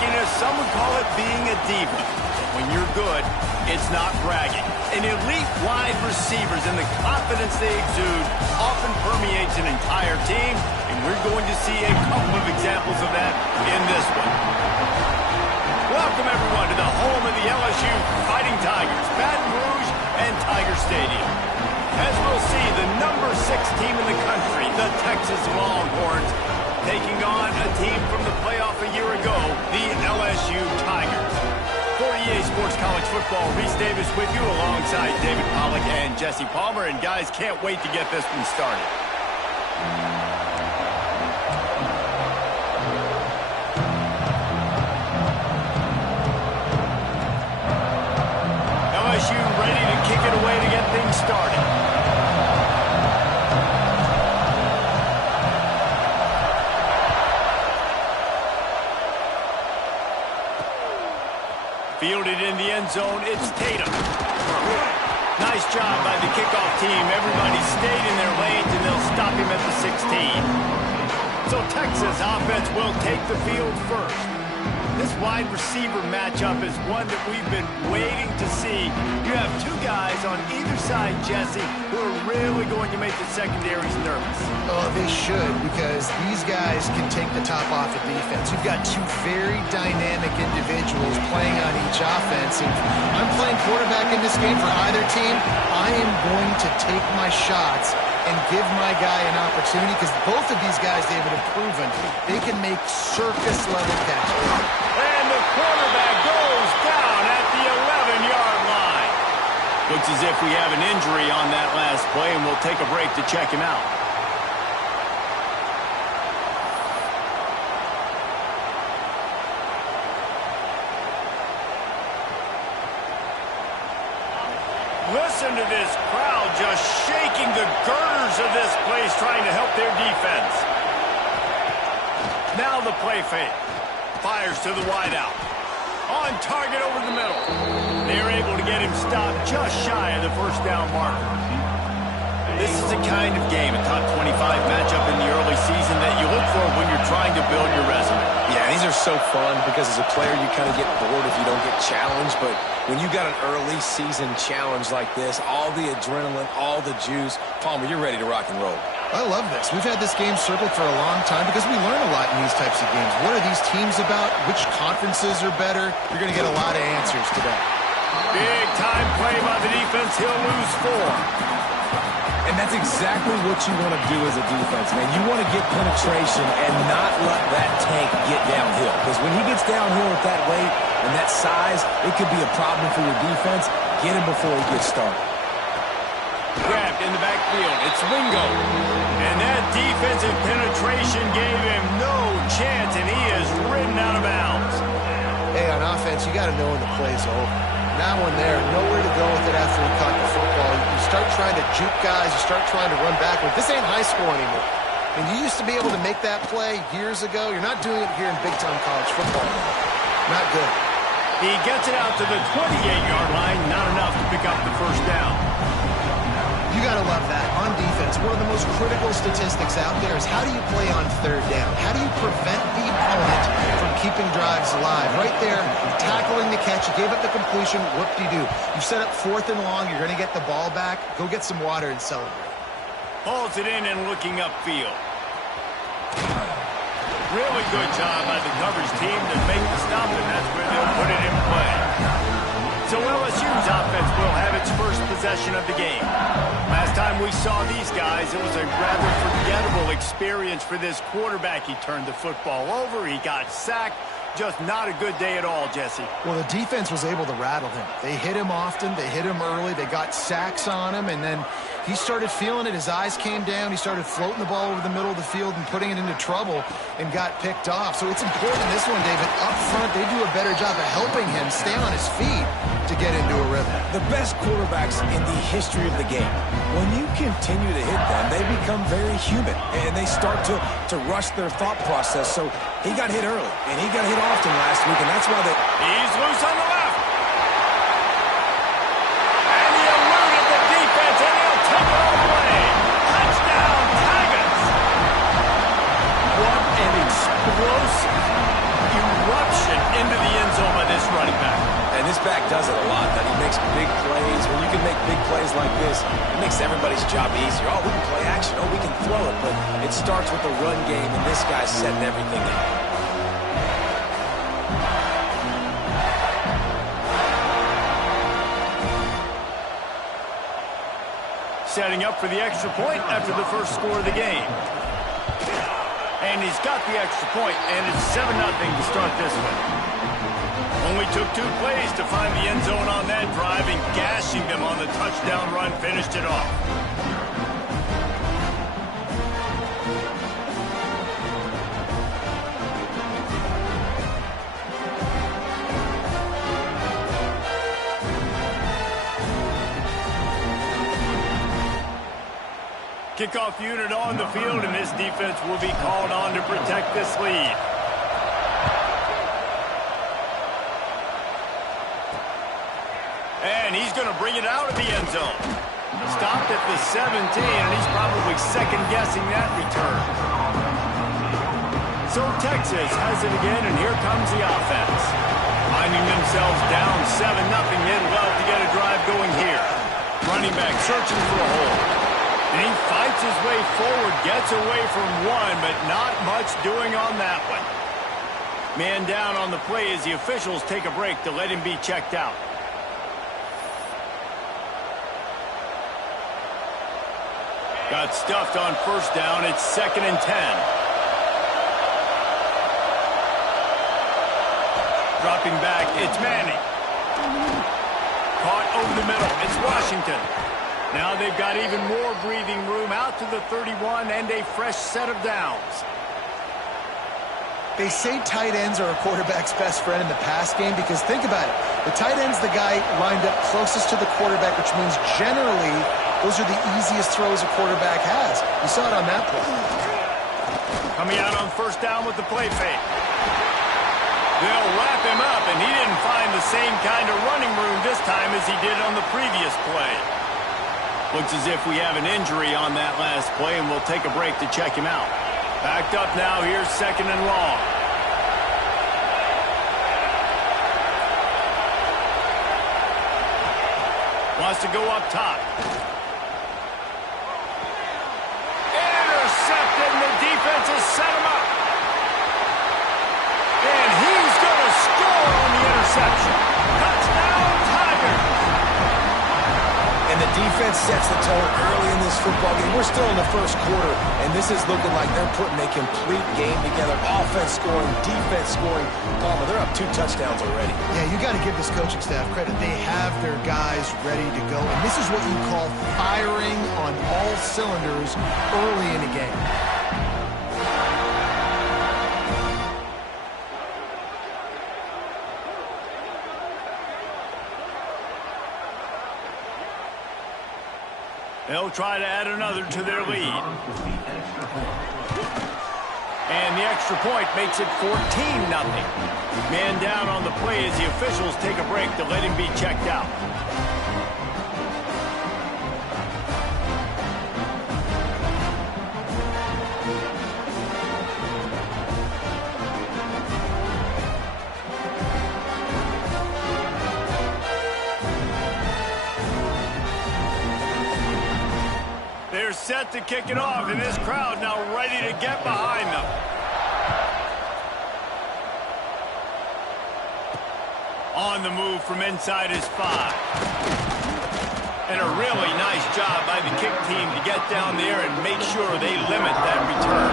shakiness, some would call it being a diva. When you're good, it's not bragging. And elite wide receivers and the confidence they exude often permeates an entire team, and we're going to see a couple of examples of that in this one. Welcome, everyone, to the home of the LSU Fighting Tigers, Baton Rouge and Tiger Stadium. As we'll see, the number 6 team in the country, the Texas Longhorns, taking on a team from the playoff a year ago, the LSU Tigers. For EA Sports College Football, Reese Davis with you alongside David Pollack and Jesse Palmer. And guys, can't wait to get this one started. LSU ready to kick it away to get things started. Fielded in the end zone, it's Tatum. Nice job by the kickoff team. Everybody stayed in their lanes, and they'll stop him at the 16. So Texas offense will take the field first. This wide receiver matchup is one that we've been waiting to see. You have 2 guys on either side, Jesse, who are really going to make the secondaries nervous. Oh, they should, because these guys can take the top off of defense. You've got 2 very dynamic individuals playing on each offense. And I'm playing quarterback in this game for either team. I am going to take my shots and give my guy an opportunity, because both of these guys, David, have proven they can make circus-level catches. And the quarterback goes down at the 11-yard line. Looks as if we have an injury on that last play, and we'll take a break to check him out. Listen to this crowd just shaking the girders of this place, trying to help their defense. Now the play fake. Fires to the wideout. On target over the middle. They're able to get him stopped just shy of the first down marker. This is the kind of game, a top 25 matchup in the early season, that you look for when you're trying to build your resume. Yeah, these are so fun because as a player you kind of get bored if you don't get challenged, but when you got an early season challenge like this, all the adrenaline, all the juice, Palmer, you're ready to rock and roll. I love this. We've had this game circled for a long time because we learn a lot in these types of games. What are these teams about? Which conferences are better? You're going to get a lot of answers today. Big time play by the defense. He'll lose 4. And that's exactly what you want to do as a defense, man. You want to get penetration and not let that tank get downhill. Because when he gets downhill with that weight and that size, it could be a problem for your defense. Get him before he gets started. Grabbed in the backfield. It's Wingo. And that defensive penetration gave him no chance, and he is ridden out of bounds. Hey, on offense, you got to know when the play's over. That one there, nowhere to go with it after he caught the football. You start trying to juke guys, you start trying to run backward. This ain't high school anymore. And you used to be able to make that play years ago. You're not doing it here in big-time college football. Not good. He gets it out to the 28-yard line, not enough to pick up the first down. You got to love that. On defense, one of the most critical statistics out there is how do you play on 3rd down? How do you prevent the opponent from keeping drives alive? Right there, tackling the catch, you gave up the completion, whoop-de-doo. You set up 4th and long, you're going to get the ball back. Go get some water and celebrate. Hauls it in and looking upfield. Really good job by the coverage team to make the stop, and that's where they'll put it in play. So LSU's offense will have its first possession of the game. Last time we saw these guys, it was a rather forgettable experience for this quarterback. He turned the football over, he got sacked. Just not a good day at all, Jesse. Well, the defense was able to rattle him. They hit him often, they hit him early, they got sacks on him, and then he started feeling it. His eyes came down, he started floating the ball over the middle of the field and putting it into trouble and got picked off. So it's important this one, David. Up front, they do a better job of helping him stay on his feet to get into a rhythm. The best quarterbacks in the history of the game, when you continue to hit them, they become very human, and they start to rush their thought process. So he got hit early, and he got hit often last week, and that's why he's loose on the left. And he eluded the defense, and he'll take it all away. Touchdown, Tigers. What an explosive eruption makes big plays. When you can make big plays like this, it makes everybody's job easier. Oh, we can play action. Oh, we can throw it. But it starts with the run game, and this guy's setting everything up. Setting up for the extra point after the first score of the game. And he's got the extra point, and it's 7-0 to start this one. Only took 2 plays to find the end zone on that drive, and gashing them on the touchdown run finished it off. Kickoff unit on the field, and this defense will be called on to protect this lead. And he's going to bring it out of the end zone. Stopped at the 17, and he's probably second-guessing that return. So Texas has it again, and here comes the offense. Finding themselves down 7-0, they'd love to get a drive going here. Running back searching for a hole. And he fights his way forward, gets away from one, but not much doing on that one. Man down on the play as the officials take a break to let him be checked out. Got stuffed on first down. It's 2nd and 10. Dropping back, it's Manning. Caught over the middle, it's Washington. Now they've got even more breathing room out to the 31 and a fresh set of downs. They say tight ends are a quarterback's best friend in the pass game because think about it. The tight end's the guy lined up closest to the quarterback, which means generally those are the easiest throws a quarterback has. You saw it on that play. Coming out on first down with the play fake. They'll wrap him up, and he didn't find the same kind of running room this time as he did on the previous play. Looks as if we have an injury on that last play, and we'll take a break to check him out. Backed up now, here's 2nd and long. Wants to go up top. Intercepted, and the defense has set him up. And he's going to score on the interception. Touchdown, Tigers! And the defense sets the tone early in this football game. We're still in the first quarter, and this is looking like they're putting a complete game together. Offense scoring, defense scoring. Palmer, they're up 2 touchdowns already. Yeah, you got to give this coaching staff credit. They have their guys ready to go, and this is what you call firing on all cylinders early in a game. They'll try to add another to their lead. And the extra point makes it 14-0. Man down on the play as the officials take a break to let him be checked out. They're set to kick it off, and this crowd now ready to get behind them. On the move from inside his 5. And a really nice job by the kick team to get down there and make sure they limit that return.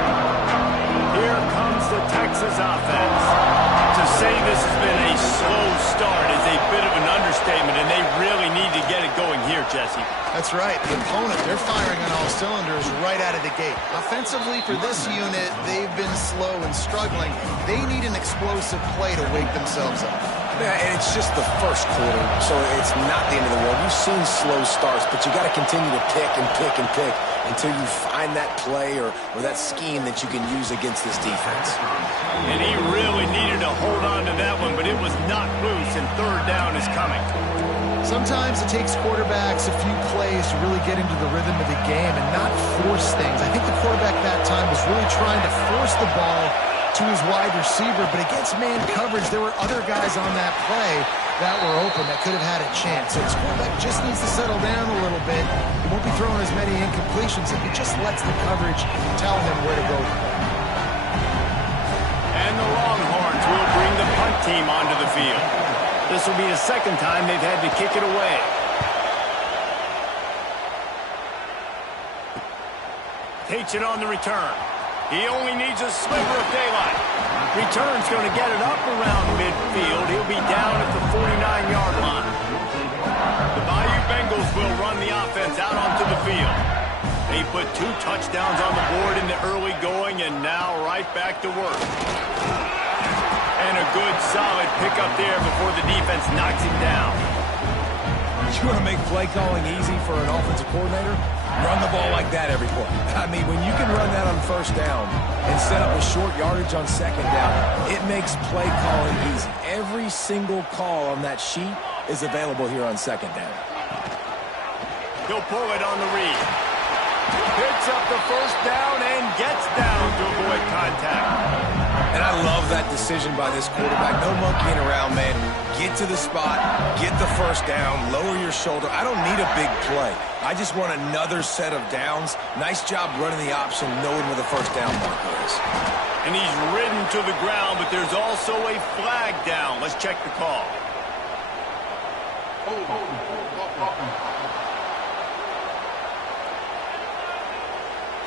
Here comes the Texas offense. To say this has been a slow start is a bit of an understatement, and they really need to get it going here, Jesse. That's right. The opponent, they're firing on all cylinders right out of the gate. Offensively, for this unit, they've been slow and struggling. They need an explosive play to wake themselves up. Yeah, and it's just the first quarter, so it's not the end of the world. You've seen slow starts, but you got to continue to pick and pick and pick until you find that play or that scheme that you can use against this defense. And he really needed to hold on to that one, but it was not loose, and third down is coming. Sometimes it takes quarterbacks a few plays to really get into the rhythm of the game and not force things. I think the quarterback that time was really trying to force the ball to his wide receiver, but against man coverage, there were other guys on that play that were open that could have had a chance. So this quarterback just needs to settle down a little bit. He won't be throwing as many incompletions if he just lets the coverage tell him where to go. And the Longhorns will bring the punt team onto the field. This will be the second time they've had to kick it away. Takes it on the return. He only needs a sliver of daylight. Return's going to get it up around midfield. He'll be down at the 49-yard line. The Bayou Bengals will run the offense out onto the field. They put 2 touchdowns on the board in the early going, and now right back to work. And a good, solid pickup there before the defense knocks him down. You want to make play calling easy for an offensive coordinator? Run the ball like that every play. I mean, when you can run that on first down and set up a short yardage on second down, it makes play calling easy. Every single call on that sheet is available here on second down. He'll pull it on the read. Picks up the first down and gets down to avoid contact. And I love that decision by this quarterback. No monkeying around, man. Get to the spot, get the first down, lower your shoulder. I don't need a big play. I just want another set of downs. Nice job running the option, knowing where the first down marker is. And he's ridden to the ground, but there's also a flag down. Let's check the call.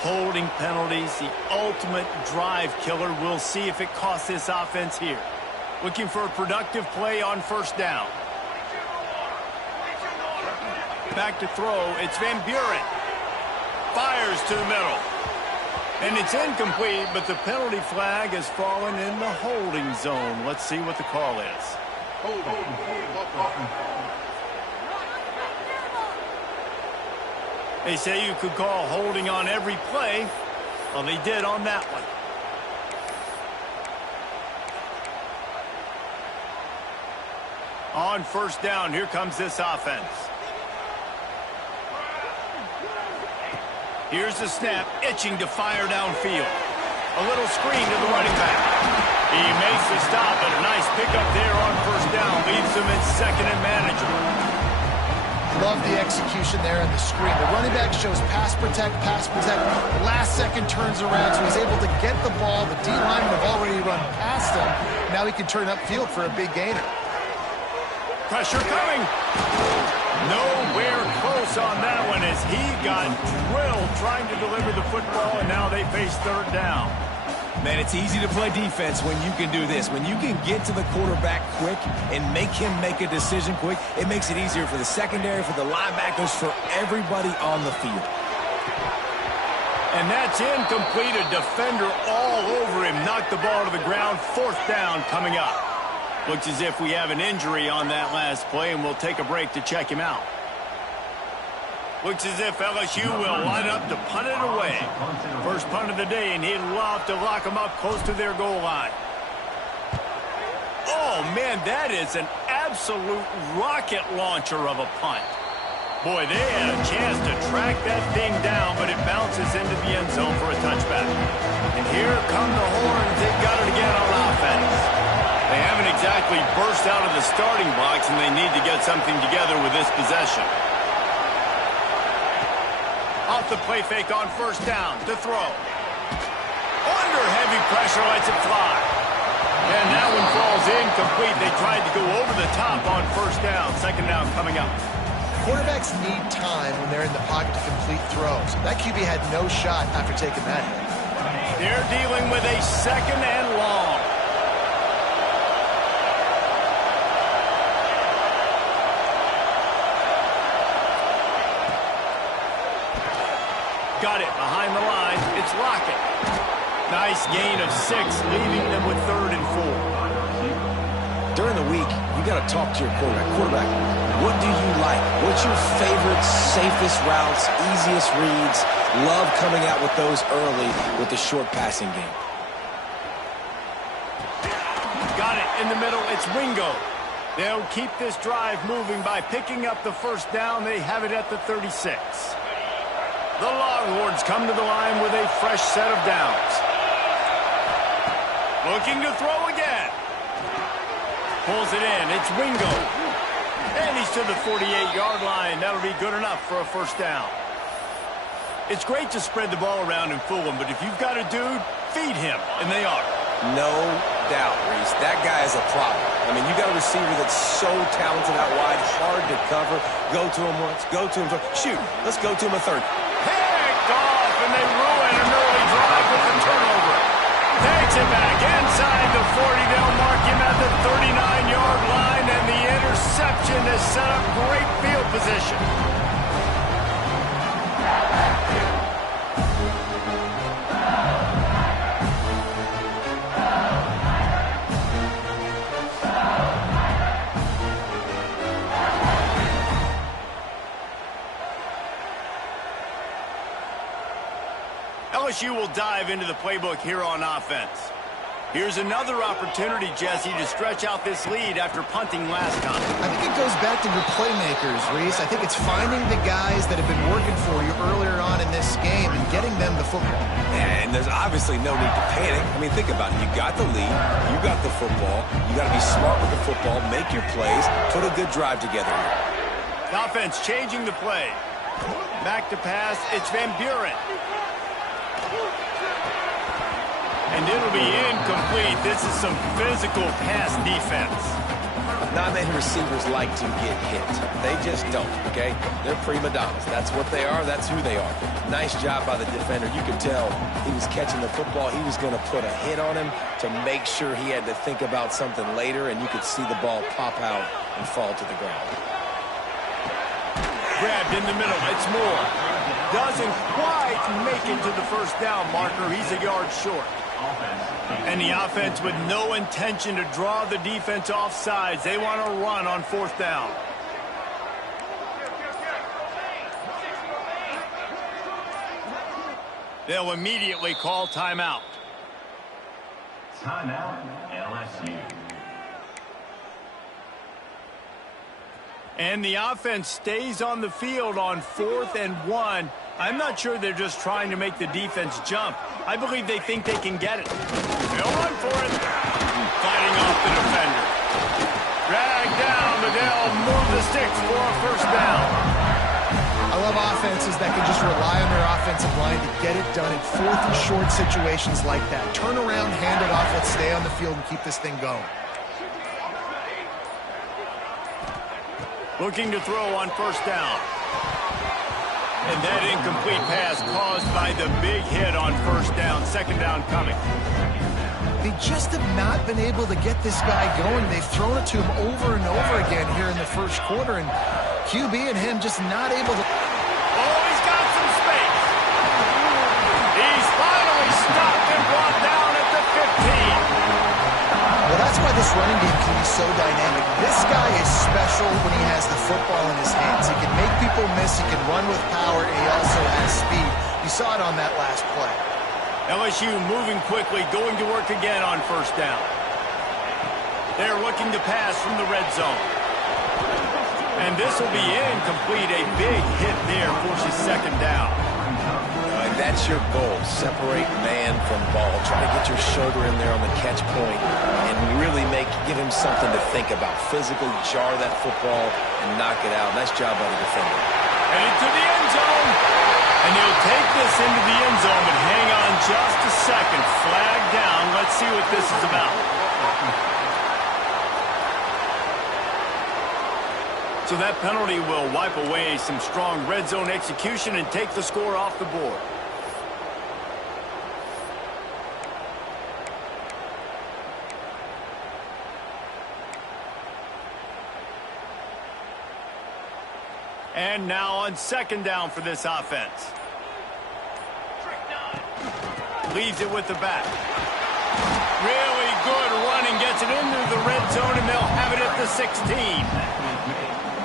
Holding penalties, the ultimate drive killer. We'll see if it costs this offense here. Looking for a productive play on first down. Back to throw. It's Van Buren. Fires to the middle. And it's incomplete, but the penalty flag has fallen in the holding zone. Let's see what the call is. They say you could call holding on every play. Well, they did on that one. On first down, here comes this offense. Here's the snap, itching to fire downfield. A little screen to the running back. He makes the stop, but a nice pickup there on first down. Leaves him at second and manageable. Love the execution there in the screen. The running back shows pass protect. Last second turns around, so he's able to get the ball. The D linemen have already run past him. Now he can turn upfield for a big gainer. Pressure coming. Nowhere close on that one as he got drilled trying to deliver the football, and now they face third down. Man, it's easy to play defense when you can do this. When you can get to the quarterback quick and make him make a decision quick, it makes it easier for the secondary, for the linebackers, for everybody on the field. And that's incomplete. A defender all over him. Knocked the ball to the ground. Fourth down coming up. Looks as if we have an injury on that last play, and we'll take a break to check him out. Looks as if LSU will line up to punt it away. First punt of the day, and he'd love to lock them up close to their goal line. Oh, man, that is an absolute rocket launcher of a punt. Boy, they had a chance to track that thing down, but it bounces into the end zone for a touchback. And here come the Horns. They've got it again on offense. They haven't exactly burst out of the starting blocks, and they need to get something together with this possession. Off the play fake on first down to throw. Under heavy pressure, lets it fly. And that one falls incomplete. They tried to go over the top on first down. Second down coming up. Quarterbacks need time when they're in the pocket to complete throws. That QB had no shot after taking that hit. They're dealing with a second and long. Got it behind the line. It's Lockett. Nice gain of 6, leaving them with 3rd and 4. During the week, you got to talk to your quarterback. Quarterback, what do you like? What's your favorite, safest routes, easiest reads? Love coming out with those early with the short passing game. Got it in the middle. It's Wingo. They'll keep this drive moving by picking up the first down. They have it at the 36. The Longhorns come to the line with a fresh set of downs. Looking to throw again. Pulls it in. It's Wingo. And he's to the 48-yard line. That'll be good enough for a first down. It's great to spread the ball around and fool him, but if you've got a dude, feed him, and they are. No doubt, Reese. That guy is a problem. I mean, you got a receiver that's so talented out wide, hard to cover. Go to him once, go to him twice. Shoot, let's go to him a third. Picked off, and they ruin an early drive with the turnover. Takes it back inside the 40. They'll mark him at the 39-yard line, and the interception has set up great field position. LSU will dive into the playbook here on offense. Here's another opportunity, Jesse, to stretch out this lead after punting last time. I think it goes back to your playmakers, Reese. I think it's finding the guys that have been working for you earlier on in this game and getting them the football. And there's obviously no need to panic. I mean, think about it. You got the lead. You got the football. You got to be smart with the football. Make your plays. Put a good drive together here. The offense changing the play. Back to pass. It's Van Buren. And it'll be incomplete. This is some physical pass defense. Not many receivers like to get hit. They just don't, okay? They're prima donnas. That's what they are. That's who they are. Nice job by the defender. You could tell he was catching the football. He was going to put a hit on him to make sure he had to think about something later, and you could see the ball pop out and fall to the ground. Grabbed in the middle. It's Moore. Doesn't quite make it to the first down marker. He's a yard short. And the offense with no intention to draw the defense off sides. They want to run on fourth down. They'll immediately call timeout. Timeout, LSU. And the offense stays on the field on 4th and 1. I'm not sure they're just trying to make the defense jump. I believe they think they can get it. They'll run for it. Fighting off the defender. Dragged down, but they'll move the sticks for a first down. I love offenses that can just rely on their offensive line to get it done in 4th and short situations like that. Turn around, hand it off, let's stay on the field and keep this thing going. Looking to throw on first down. And that incomplete pass caused by the big hit on first down. Second down coming. They just have not been able to get this guy going. They've thrown it to him over and over again here in the first quarter, and QB and him just not able to... Oh, he's got some space. He's finally stopped and brought down at the 15. Well, that's why this running game can be so dynamic. This guy is special when he has the football in his hands. He can make people miss, he can run with power, and he also has speed. You saw it on that last play. LSU moving quickly, going to work again on first down. They're looking to pass from the red zone. And this will be incomplete. A big hit there forces second down. That's your goal. Separate man from ball. Try to get your shoulder in there on the catch point and really give him something to think about. Physically jar that football and knock it out. Nice job by the defender. And into the end zone. And he'll take this into the end zone, but hang on just a second. Flag down. Let's see what this is about. So that penalty will wipe away some strong red zone execution and take the score off the board. And now on second down for this offense. Leaves it with the back. Really good running. Gets it into the red zone, and they'll have it at the 16.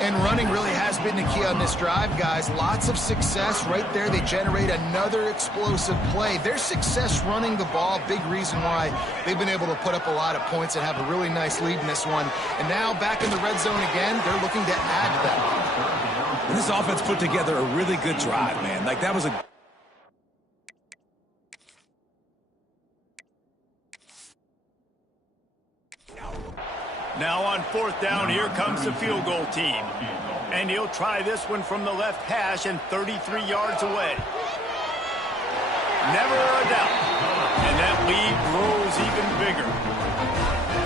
And running really has been the key on this drive, guys. Lots of success right there. They generate another explosive play. Their success running the ball, big reason why they've been able to put up a lot of points and have a really nice lead in this one. And now back in the red zone again, they're looking to add to that. This offense put together a really good drive, man. Like, that was a... Now on 4th down, here comes the field goal team. And he'll try this one from the left hash and 33 yards away. Never a doubt. And that lead grows even bigger.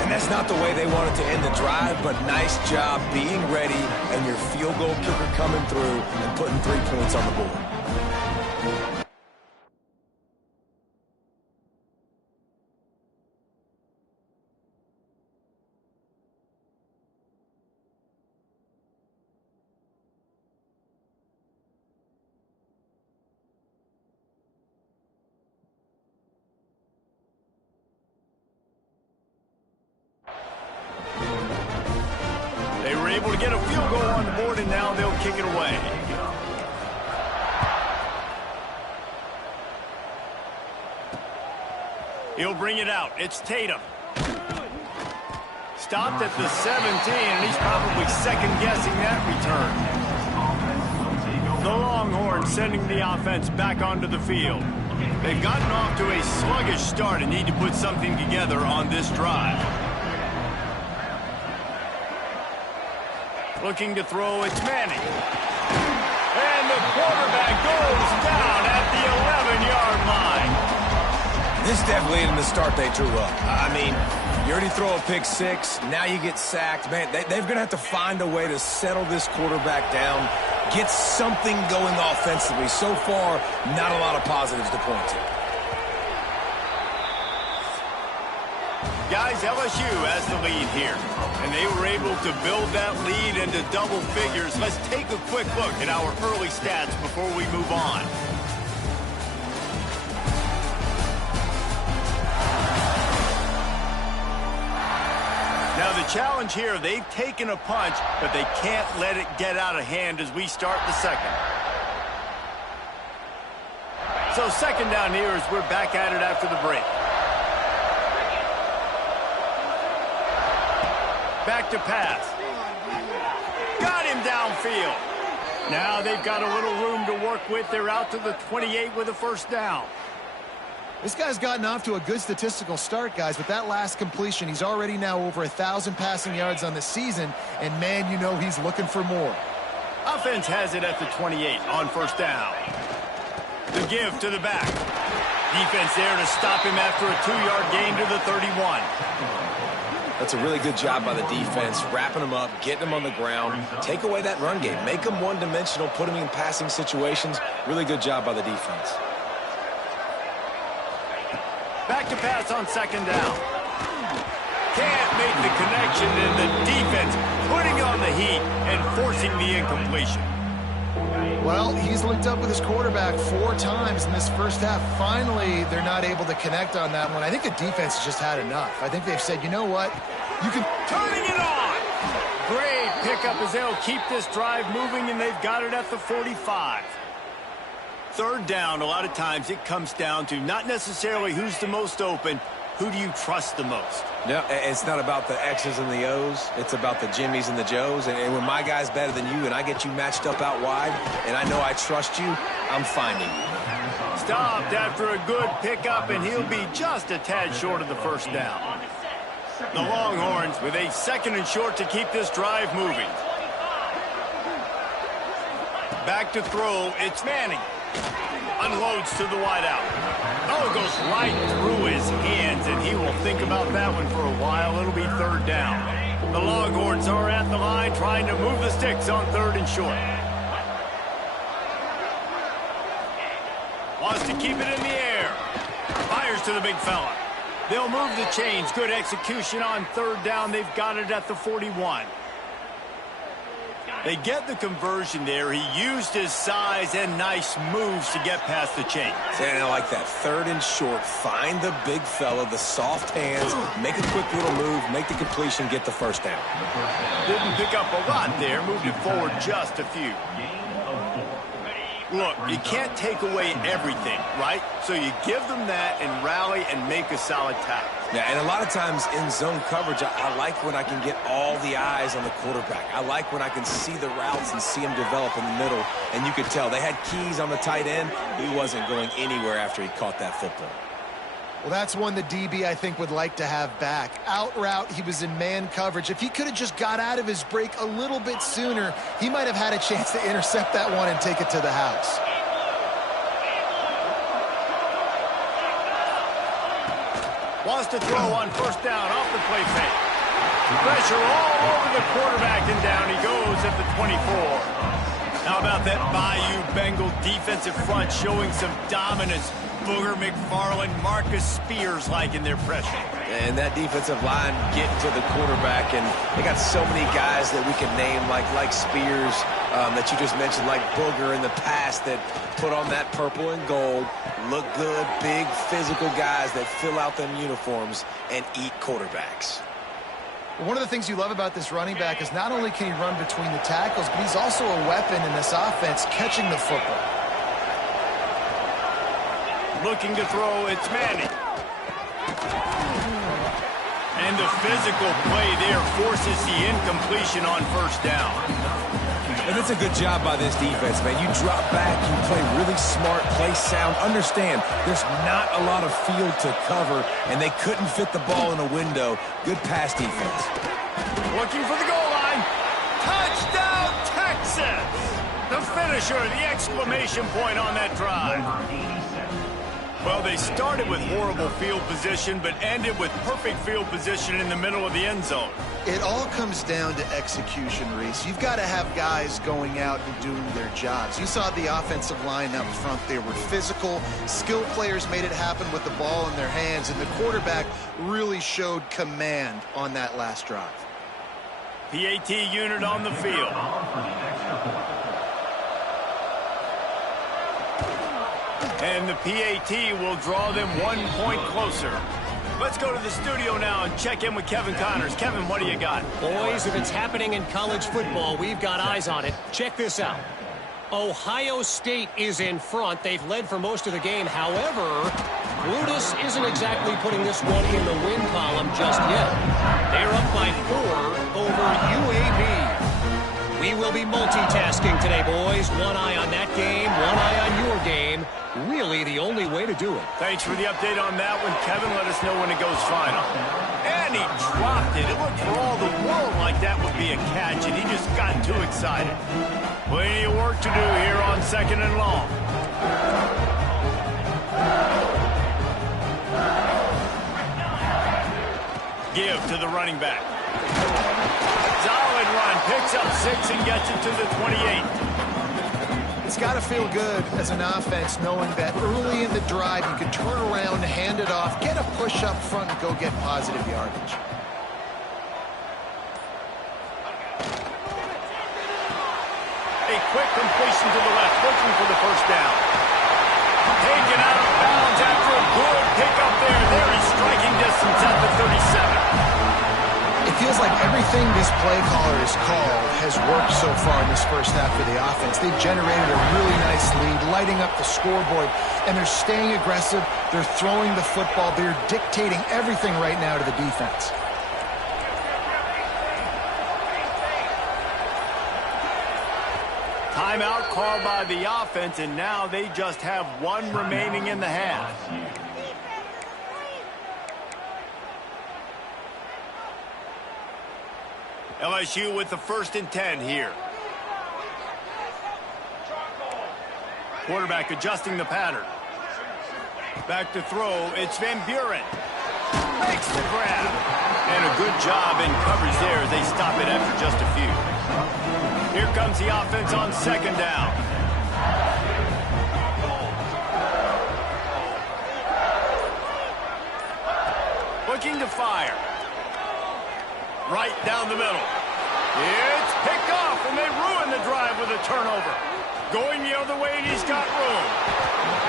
And that's not the way they wanted to end the drive, but nice job being ready and your field goal kicker coming through and putting 3 points on the board. They were able to get a field goal on the board, and now they'll kick it away. He'll bring it out. It's Tatum. Stopped at the 17, and he's probably second-guessing that return. The Longhorns sending the offense back onto the field. They've gotten off to a sluggish start and need to put something together on this drive. Looking to throw, it's Manning. And the quarterback goes down at the 11-yard line. This definitely isn't the start they drew up. I mean, you already throw a pick 6, now you get sacked. Man, they're going to have to find a way to settle this quarterback down, get something going offensively. So far, not a lot of positives to point to. Guys, LSU has the lead here, and they were able to build that lead into double figures. Let's take a quick look at our early stats before we move on. Now the challenge here, they've taken a punch, but they can't let it get out of hand as we start the second. So 2nd down here as we're back at it after the break. Back to pass. Got him downfield. Now they've got a little room to work with. They're out to the 28 with a 1st down. This guy's gotten off to a good statistical start, guys. With that last completion, he's already now over 1,000 passing yards on the season, and man, you know he's looking for more. Offense has it at the 28 on 1st down. The give to the back. Defense there to stop him after a 2-yard gain to the 31. That's a really good job by the defense, wrapping them up, getting them on the ground. Take away that run game. Make them one-dimensional, put them in passing situations. Really good job by the defense. Back to pass on 2nd down. Can't make the connection, and the defense putting on the heat and forcing the incompletion. Well, he's linked up with his quarterback 4 times in this first half. Finally, they're not able to connect on that one. I think the defense has just had enough. I think they've said, you know what? You can... Turning it on! Great pickup as they'll keep this drive moving, and they've got it at the 45. 3rd down, a lot of times it comes down to not necessarily who's the most open, who do you trust the most? Yeah, it's not about the X's and the O's. It's about the Jimmies and the Joes. And when my guy's better than you and I get you matched up out wide and I know I trust you, I'm finding you. Stopped after a good pickup, and he'll be just a tad short of the 1st down. The Longhorns with a 2nd and short to keep this drive moving. Back to throw, it's Manning. Unloads to the wideout. Oh, it goes right through his hands, and he will think about that one for a while. It'll be 3rd down. The Longhorns are at the line trying to move the sticks on 3rd and short. Wants to keep it in the air. Fires to the big fella. They'll move the chains. Good execution on 3rd down. They've got it at the 41. They get the conversion there. He used his size and nice moves to get past the chains. And I like that. 3rd and short. Find the big fella, the soft hands, make a quick little move, make the completion, get the 1st down. Didn't pick up a lot there. Moved it forward just a few. Look, you can't take away everything, right? So you give them that and rally and make a solid tackle. Yeah, and a lot of times in zone coverage, I like when I can get all the eyes on the quarterback. I like when I can see the routes and see them develop in the middle. And you could tell they had keys on the tight end. He wasn't going anywhere after he caught that football. Well, that's one the DB, I think, would like to have back. Out route, he was in man coverage. If he could have just got out of his break a little bit sooner, he might have had a chance to intercept that one and take it to the house. Wants to throw on first down off the play fake. Pressure all over the quarterback, and down he goes at the 24. How about that Bayou Bengal defensive front showing some dominance? Booger McFarland, Marcus Spears-like in their pressure. And that defensive line getting to the quarterback, and they got so many guys that we can name like Spears that you just mentioned, like Booger in the past, that put on that purple and gold, look good, big physical guys that fill out them uniforms and eat quarterbacks. One of the things you love about this running back is not only can he run between the tackles, but he's also a weapon in this offense catching the football. Looking to throw, it's Manning. And the physical play there forces the incompletion on first down. And it's a good job by this defense, man. You drop back, you play really smart, play sound. Understand, there's not a lot of field to cover, and they couldn't fit the ball in a window. Good pass defense. Looking for the goal line. Touchdown, Texas! The finisher, the exclamation point on that drive. Well, they started with horrible field position, but ended with perfect field position in the middle of the end zone. It all comes down to execution, Reese. You've got to have guys going out and doing their jobs. You saw the offensive line up front. They were physical. Skilled players made it happen with the ball in their hands, and the quarterback really showed command on that last drive. PAT unit on the field. And the PAT will draw them 1 point closer. Let's go to the studio now and check in with Kevin Connors. Kevin, what do you got? Boys, if it's happening in college football, we've got eyes on it. Check this out. Ohio State is in front. They've led for most of the game. However, Brutus isn't exactly putting this one in the win column just yet. They're up by 4 over UAB. We will be multitasking today, boys. One eye on that game, one eye on your game. Really the only way to do it. Thanks for the update on that one, Kevin. Let us know when it goes final. And he dropped it. It looked for all the world like that would be a catch, and he just got too excited. Plenty of work to do here on 2nd and long. Give to the running back. Solid run, picks up 6 and gets it to the 28. It's got to feel good as an offense knowing that early in the drive you can turn around, hand it off, get a push up front, and go get positive yardage. A quick completion to the left, looking for the first down. Taken out of bounds after a good pickup there. There he's striking distance at the 37. It feels like everything this play caller has called has worked so far in this first half for the offense. They've generated a really nice lead, lighting up the scoreboard, and they're staying aggressive. They're throwing the football. They're dictating everything right now to the defense. Timeout called by the offense, and now they just have 1 remaining in the half. LSU with the 1st and 10 here. Quarterback adjusting the pattern. Back to throw, it's Van Buren. Makes the grab. And a good job in coverage there as they stop it after just a few. Here comes the offense on 2nd down. Looking to fire. Right down the middle. It's picked off, and they ruin the drive with a turnover. Going the other way, and he's got room.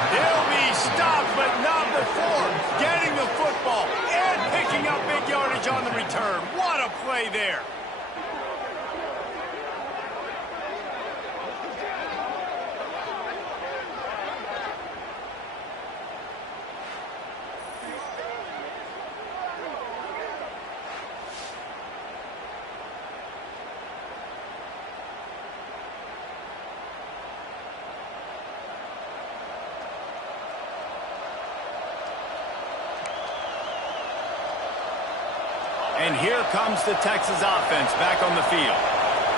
He'll be stopped, but not before getting the football and picking up big yardage on the return. What a play there. And here comes the Texas offense back on the field.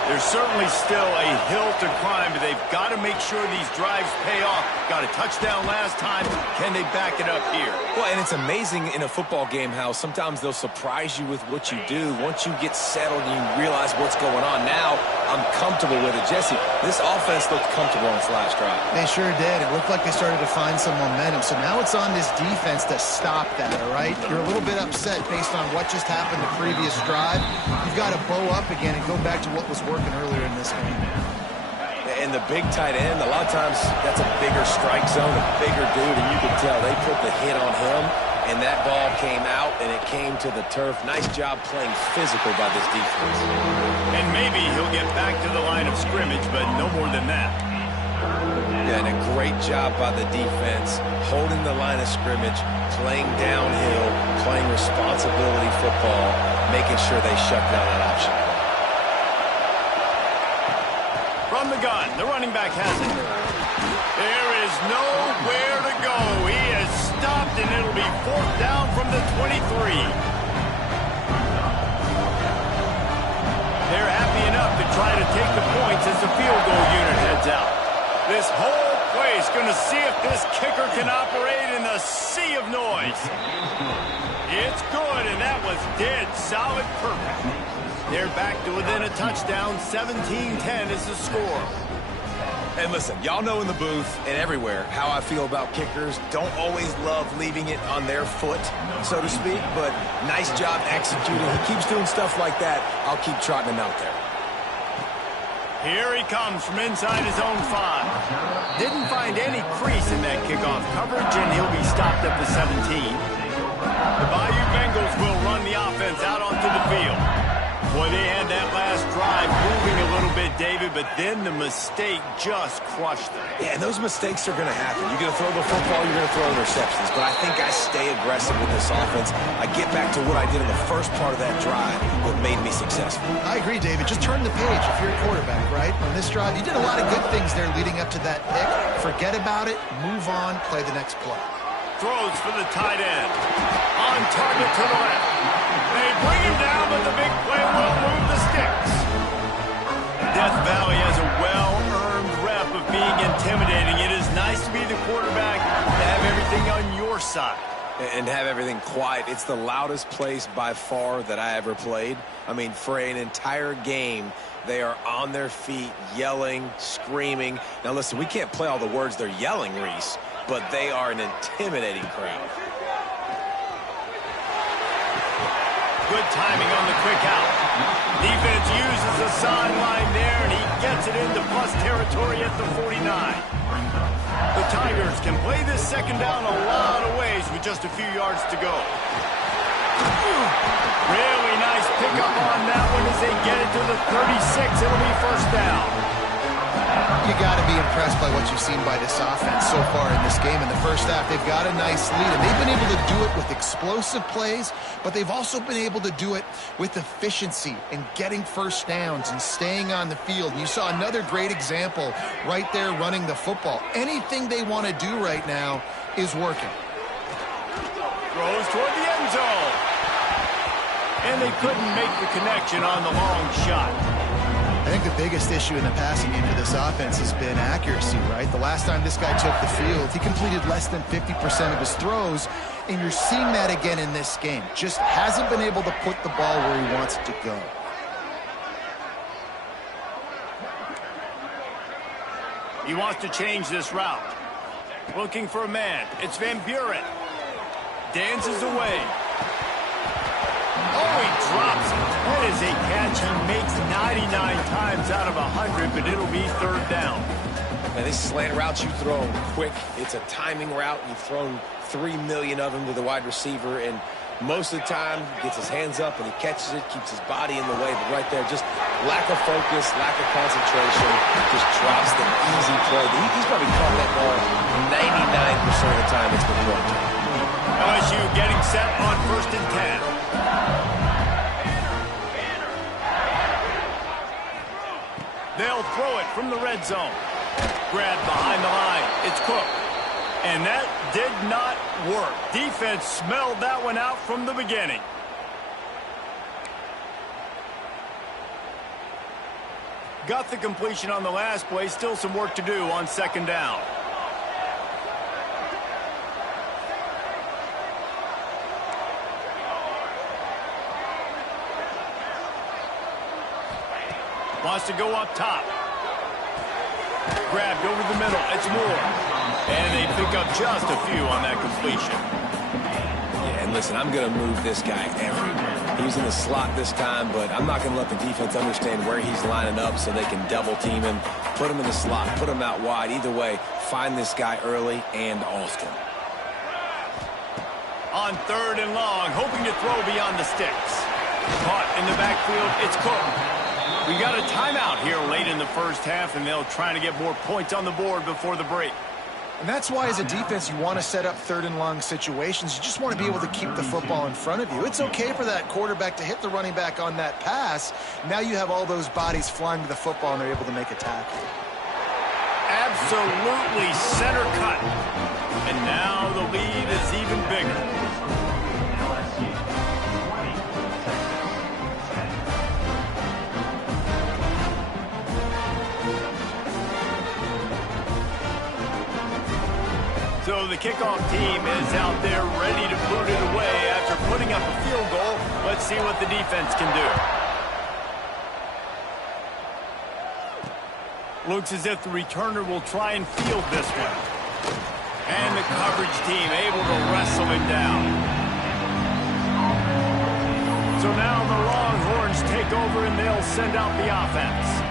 There's certainly still a hill to climb, but they've got to make sure these drives pay off. Got a touchdown last time. Can they back it up here? Well, and it's amazing in a football game how sometimes they'll surprise you with what you do. Once you get settled and you realize what's going on, now I'm comfortable with it. Jesse, this offense looked comfortable on its last drive. They sure did. It looked like they started to find some momentum. So now it's on this defense to stop that, all right? You're a little bit upset based on what just happened the previous drive. You've got to bow up again and go back to what was working earlier in this game. And the big tight end, a lot of times that's a bigger strike zone, a bigger dude, and you can tell they put the hit on him, and that ball came out, and it came to the turf. Nice job playing physical by this defense. And maybe he'll get back to the line of scrimmage, but no more than that. Yeah, and a great job by the defense, holding the line of scrimmage, playing downhill, playing responsibility football, making sure they shut down that option. From the gun, the running back has it. There is nowhere to go. He is stopped, and it'll be 4th down from the 23. They're happy enough to try to take the points as the field goal unit heads out. This whole place going to see if this kicker can operate in the sea of noise. It's good, and that was dead solid perfect. They're back to within a touchdown. 17-10 is the score. And listen, y'all know in the booth and everywhere how I feel about kickers. Don't always love leaving it on their foot, so to speak, but nice job executing. He keeps doing stuff like that. I'll keep trotting him out there. Here he comes from inside his own 5. Didn't find any crease in that kickoff coverage, and he'll be stopped at the 17. The Bayou Bengals will run the offense out onto the field. Boy, they had that last drive moving a little bit, David, but then the mistake just crushed them. Yeah, and those mistakes are going to happen. You're going to throw the football, you're going to throw interceptions. But I think I stay aggressive with this offense. I get back to what I did in the first part of that drive that made me successful. I agree, David. Just turn the page if you're a quarterback, right? On this drive, you did a lot of good things there leading up to that pick. Forget about it, move on, play the next play. Throws for the tight end. On target to the left. They bring him down, but the big play will move the sticks. Death Valley has a well-earned rep of being intimidating. It is nice to be the quarterback, to have everything on your side. And have everything quiet. It's the loudest place by far that I ever played. I mean, for an entire game, they are on their feet, yelling, screaming. Now, listen, we can't play all the words they're yelling, Reese, but they are an intimidating crowd. Good timing on the quick out. Defense uses the sideline there, and he gets it into plus territory at the 49. The Tigers can play this second down a lot of ways with just a few yards to go. Really nice pickup on that one as they get it to the 36. It'll be 1st down. You got to be impressed by what you've seen by this offense so far in this game. In the first half, they've got a nice lead, and they've been able to do it with explosive plays, but they've also been able to do it with efficiency and getting first downs and staying on the field. And you saw another great example right there running the football. Anything they want to do right now is working. Throws toward the end zone. And they couldn't make the connection on the long shot. I think the biggest issue in the passing game for this offense has been accuracy, right? The last time this guy took the field, he completed less than 50% of his throws, and you're seeing that again in this game. Just hasn't been able to put the ball where he wants it to go. He wants to change this route. Looking for a man. It's Van Buren. Dances away. Oh, he drops it. That is a catch he makes 99 times out of 100, but it'll be 3rd down. Now, these slant routes you throw them quick. It's a timing route. You've thrown 3 million of them to the wide receiver, and most of the time he gets his hands up and he catches it, keeps his body in the way. But right there, just lack of focus, lack of concentration, just drops the easy play. He's probably caught that ball 99% of the time it's been thrown to him. LSU getting set on 1st and 10. They'll throw it from the red zone. Grabbed behind the line. It's Cook. And that did not work. Defense smelled that one out from the beginning. Got the completion on the last play. Still some work to do on second down. Wants to go up top. Grabbed over the middle. It's Moore. And they pick up just a few on that completion. Yeah, and listen, I'm going to move this guy everywhere. He's in the slot this time, but I'm not going to let the defense understand where he's lining up so they can double team him, put him in the slot, put him out wide. Either way, find this guy early and often. On third and long, hoping to throw beyond the sticks. Caught in the backfield, it's Cook. We got a timeout here late in the first half, and they'll try to get more points on the board before the break. And that's why, as a defense, you want to set up third and long situations. You just want to be able to keep the football in front of you. It's okay for that quarterback to hit the running back on that pass. Now you have all those bodies flying to the football, and they're able to make a tackle. Absolutely center cut. And now the lead is even bigger. So the kickoff team is out there ready to boot it away after putting up a field goal. Let's see what the defense can do. Looks as if the returner will try and field this one. And the coverage team able to wrestle him down. So now the Longhorns take over and they'll send out the offense.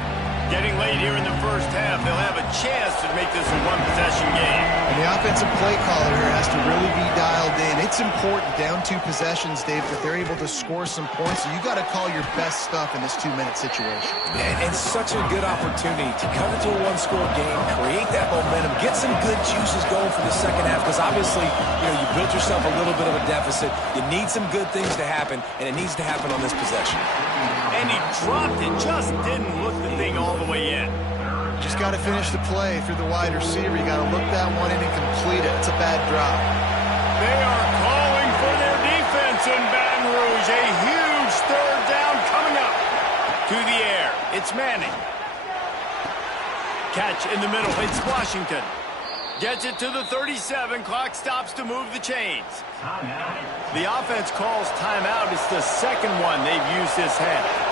Getting late here in the first half, they'll have a chance to make this a one-possession game. And the offensive play caller here has to really be dialed in. It's important, down 2 possessions, Dave, that they're able to score some points. So you got to call your best stuff in this 2-minute situation. And such a good opportunity to come into a one-score game, create that momentum, get some good juices going for the second half, because obviously, you built yourself a little bit of a deficit. You need some good things to happen, and it needs to happen on this possession. And he dropped it, just didn't look the thing all the way in. Just got to finish the play through the wide receiver. You got to look that one in and complete it. It's a bad drop. They are calling for their defense in Baton Rouge. A huge third down coming up. To the air, it's Manning. Catch in the middle, it's Washington. Gets it to the 37. Clock stops to move the chains. The offense calls timeout. It's the second one they've used this half.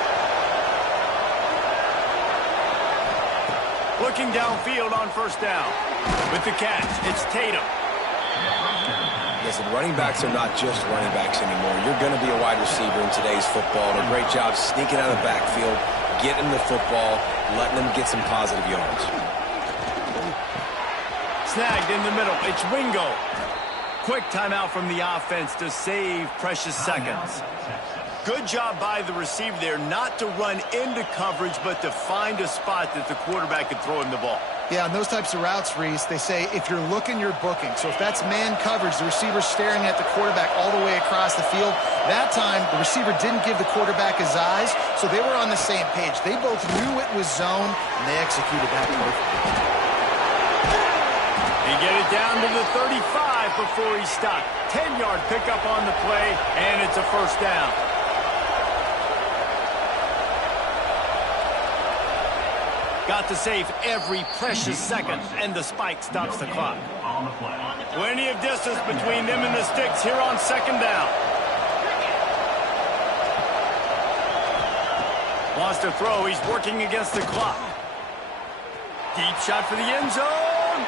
Looking downfield on first down. With the catch, it's Tatum. Listen, running backs are not just running backs anymore. You're going to be a wide receiver in today's football. And a great job sneaking out of the backfield, getting the football, letting them get some positive yards. Snagged in the middle. It's Wingo. Quick timeout from the offense to save precious seconds. Good job by the receiver there not to run into coverage, but to find a spot that the quarterback could throw him the ball. Yeah, on those types of routes, Reese, they say if you're looking, you're booking. So if that's man coverage, the receiver's staring at the quarterback all the way across the field. That time, the receiver didn't give the quarterback his eyes, so they were on the same page. They both knew it was zone, and they executed that perfectly. He get it down to the 35 before he stopped. 10-yard pickup on the play, and it's a first down. Got to save every precious second, and the spike stops the clock. Plenty of distance between them and the sticks here on second down. Wants to throw. He's working against the clock. Deep shot for the end zone.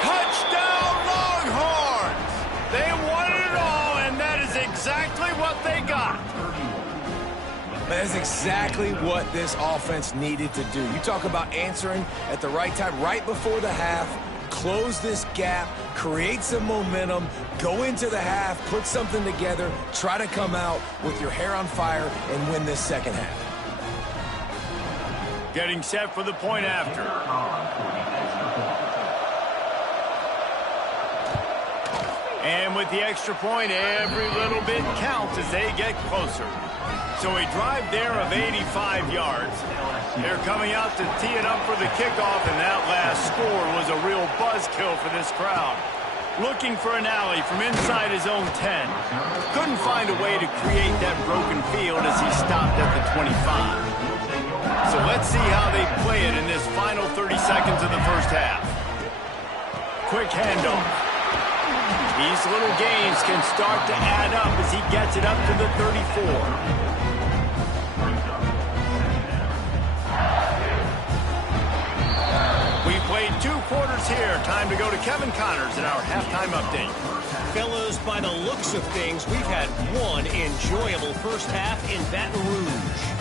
Touchdown, Longhorns! They won it all, and that is exactly what they got. That is exactly what this offense needed to do. You talk about answering at the right time, right before the half, close this gap, create some momentum, go into the half, put something together, try to come out with your hair on fire and win this second half. Getting set for the point after. And with the extra point, every little bit counts as they get closer. So a drive there of 85 yards. They're coming out to tee it up for the kickoff, and that last score was a real buzzkill for this crowd. Looking for an alley from inside his own 10. Couldn't find a way to create that broken field as he stopped at the 25. So let's see how they play seconds of the first half. Quick handoff. These little gains can start to add up as he gets it up to the 34. We played 2 quarters here. Time to go to Kevin Connors in our halftime update. Fellas, by the looks of things, we've had one enjoyable first half in Baton Rouge.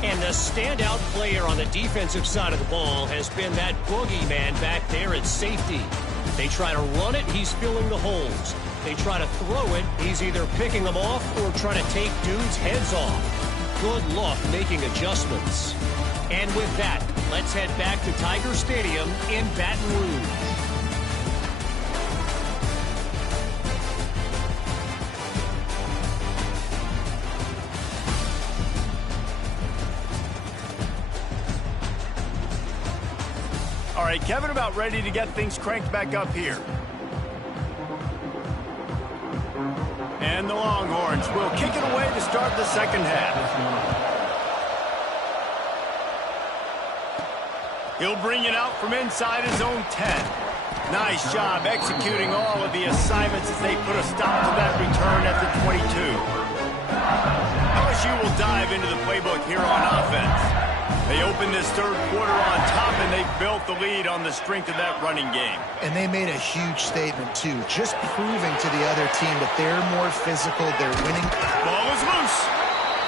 And the standout player on the defensive side of the ball has been that boogeyman back there at safety. They try to run it, he's filling the holes. They try to throw it, he's either picking them off or trying to take dudes' heads off. Good luck making adjustments. And with that, let's head back to Tiger Stadium in Baton Rouge. All right, Kevin, about ready to get things cranked back up here. And the Longhorns will kick it away to start the second half. He'll bring it out from inside his own 10. Nice job executing all of the assignments as they put a stop to that return at the 22. LSU will dive into the playbook here on offense. They opened this third quarter on top, and they built the lead on the strength of that running game. And they made a huge statement, too, just proving to the other team that they're more physical, they're winning. Ball is loose,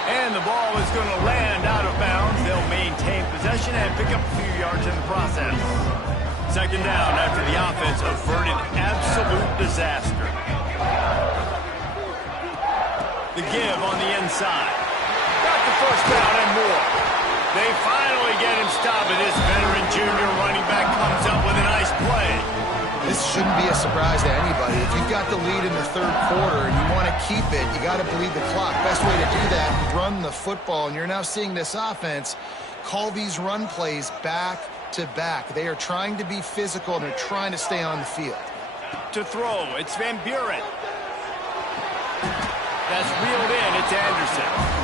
and the ball is going to land out of bounds. They'll maintain possession and pick up a few yards in the process. Second down after the offense averted absolute disaster. The give on the inside. Got the first down and more. They finally get him stopped, and this veteran junior running back comes up with a nice play. This shouldn't be a surprise to anybody. If you've got the lead in the third quarter and you want to keep it, you got to bleed the clock. Best way to do that, run the football. And you're now seeing this offense call these run plays back to back. They are trying to be physical, and they're trying to stay on the field. To throw, it's Van Buren. That's reeled in, it's Anderson.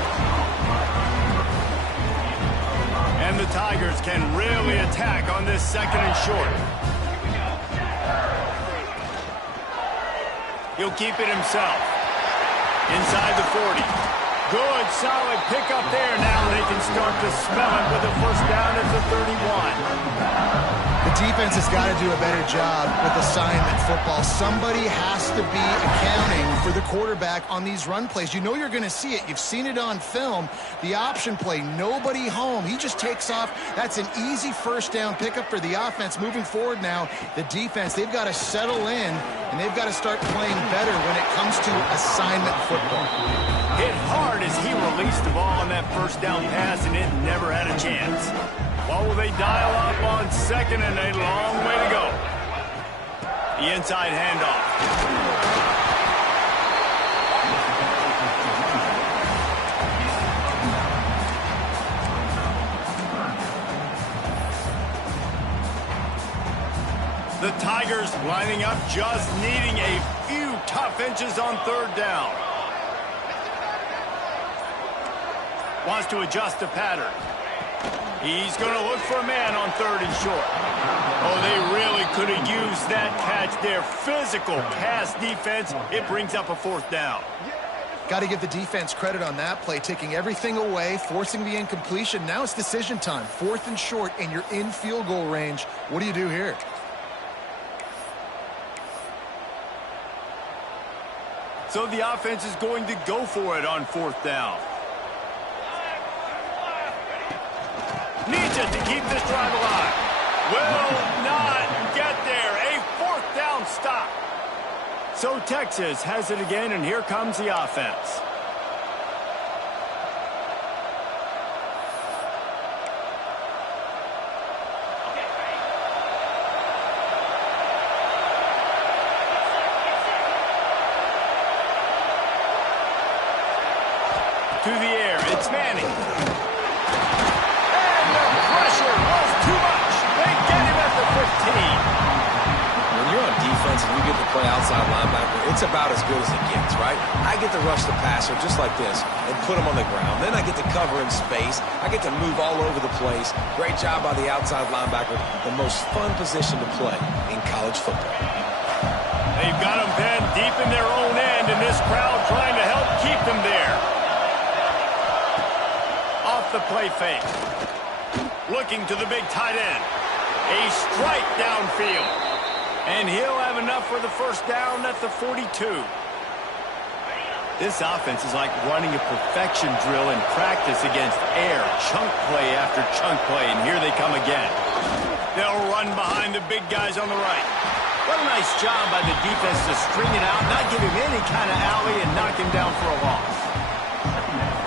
And the Tigers can really attack on this second and short. He'll keep it himself. Inside the 40. Good, solid pickup there. Now they can start to spell it with a first down at the 31. The defense has got to do a better job with assignment football. Somebody has to be accounting for the quarterback on these run plays. You know you're going to see it. You've seen it on film. The option play, nobody home. He just takes off. That's an easy first down pickup for the offense. Moving forward now, the defense, they've got to settle in, and they've got to start playing better when it comes to assignment football. Hit hard as he released the ball on that first down pass, and it never had a chance. Well, will they dial up on second, and a long way to go. The inside handoff. The Tigers lining up, just needing a few tough inches on third down. Wants to adjust the pattern. He's going to look for a man on third and short. Oh, they really could have used that catch there. Physical pass defense. It brings up a fourth down. Got to give the defense credit on that play, taking everything away, forcing the incompletion. Now it's decision time. Fourth and short, and you're in field goal range. What do you do here? So the offense is going to go for it on fourth down. Needs it to keep this drive alive. Will not get there. A fourth down stop. So Texas has it again, and here comes the offense. To the air, it's Manning. And the pressure was too much. They get him at the 15. When you're on defense and you get to play outside linebacker, it's about as good as it gets, right? I get to rush the passer just like this and put him on the ground. Then I get to cover in space. I get to move all over the place. Great job by the outside linebacker. The most fun position to play in college football. They've got them pinned deep in their own end, and this crowd trying to help keep them there. Off the play fake. Looking to the big tight end. A strike downfield. And he'll have enough for the first down at the 42. This offense is like running a perfection drill in practice against air. Chunk play after chunk play, and here they come again. They'll run behind the big guys on the right. What a nice job by the defense to string it out, not give him any kind of alley, and knock him down for a loss.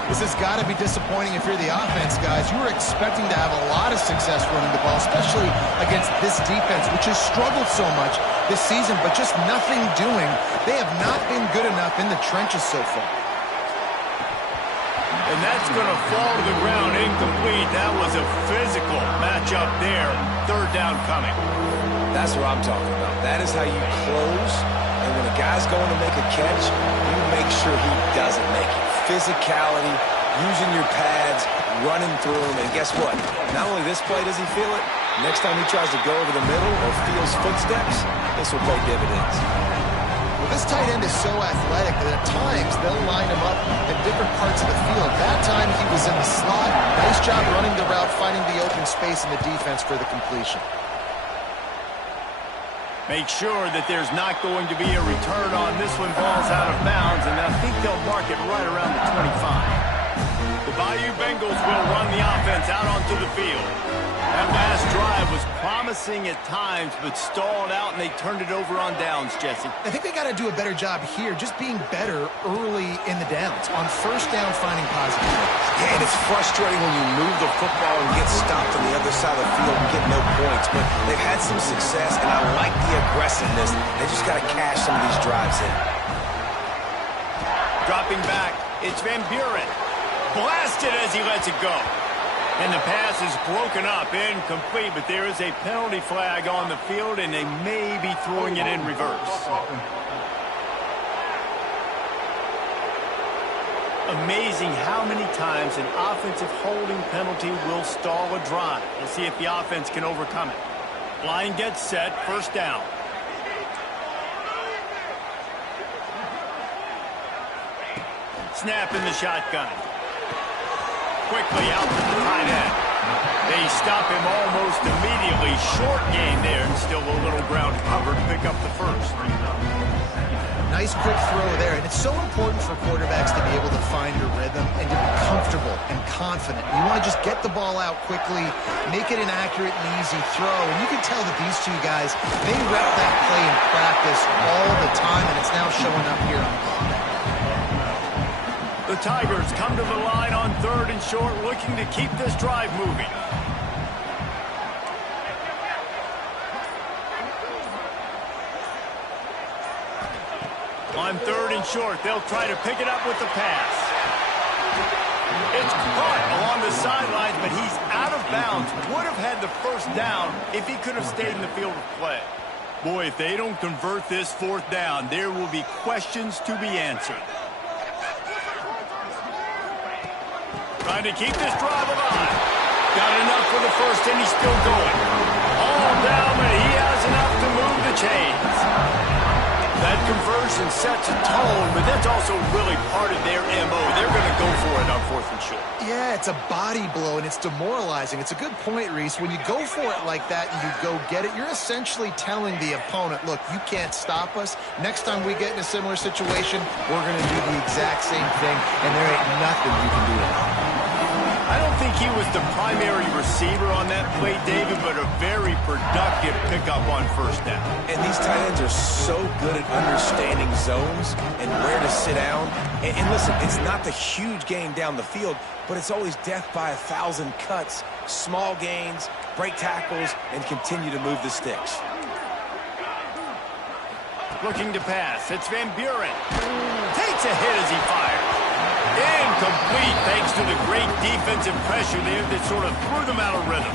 This has got to be disappointing if you're the offense, guys. You were expecting to have a lot of success running the ball, especially against this defense, which has struggled so much this season, but just nothing doing. They have not been good enough in the trenches so far. And that's going to fall to the ground incomplete. That was a physical matchup there. Third down coming. That's what I'm talking about. That is how you close. And when a guy's going to make a catch, you make sure he doesn't make it. Physicality, using your pads, running through them. And guess what? Not only this play does he feel it, next time he tries to go over the middle or feels footsteps, this will pay dividends. Well, this tight end is so athletic that at times they'll line him up in different parts of the field. That time he was in the slot. Nice job running the route, finding the open space in the defense for the completion. Make sure that there's not going to be a return on this one. Ball's out of bounds, and I think they'll mark it right around the 25. The Bayou Bengals will run the offense out onto the field. That last drive was promising at times, but stalled out, and they turned it over on downs, Jesse. I think they got to do a better job here, just being better early in the downs. On first down, finding positive plays. Yeah, and it's frustrating when you move the football and get stopped on the other side of the field and get no points. But they've had some success, and I like the aggressiveness. They just got to cash some of these drives in. Dropping back, it's Van Buren. Blasted as he lets it go. And the pass is broken up, incomplete, but there is a penalty flag on the field, and they may be throwing it in reverse. Amazing how many times an offensive holding penalty will stall a drive. We'll see if the offense can overcome it. Line gets set, first down. Snap in the shotgun. Quickly out to the tight end. They stop him almost immediately. Short gain there, and still a little ground cover to pick up the first. Nice quick throw there, and it's so important for quarterbacks to be able to find your rhythm and to be comfortable and confident. You want to just get the ball out quickly, make it an accurate and easy throw, and you can tell that these two guys, they rep that play in practice all the time, and it's now showing up here on the ball. The Tigers come to the line on third and short, looking to keep this drive moving. On third and short, they'll try to pick it up with the pass. It's caught along the sidelines, but he's out of bounds. Would have had the first down if he could have stayed in the field of play. Boy, if they don't convert this fourth down, there will be questions to be answered. Trying to keep this drive alive. Got enough for the first, and he's still going. All down, but he has enough to move the chains. That conversion sets a tone, but that's also really part of their MO. They're going to go for it on fourth and short. Yeah, it's a body blow, and it's demoralizing. It's a good point, Reese. When you go for it like that and you go get it, you're essentially telling the opponent, look, you can't stop us. Next time we get in a similar situation, we're going to do the exact same thing, and there ain't nothing you can do about it. I don't think he was the primary receiver on that play, David, but a very productive pickup on first down. And these tight ends are so good at understanding zones and where to sit down. And listen, it's not the huge gain down the field, but it's always death by 1,000 cuts, small gains, break tackles, and continue to move the sticks. Looking to pass. It's Van Buren. Takes a hit as he fires. Incomplete thanks to the great defensive pressure there that sort of threw them out of rhythm.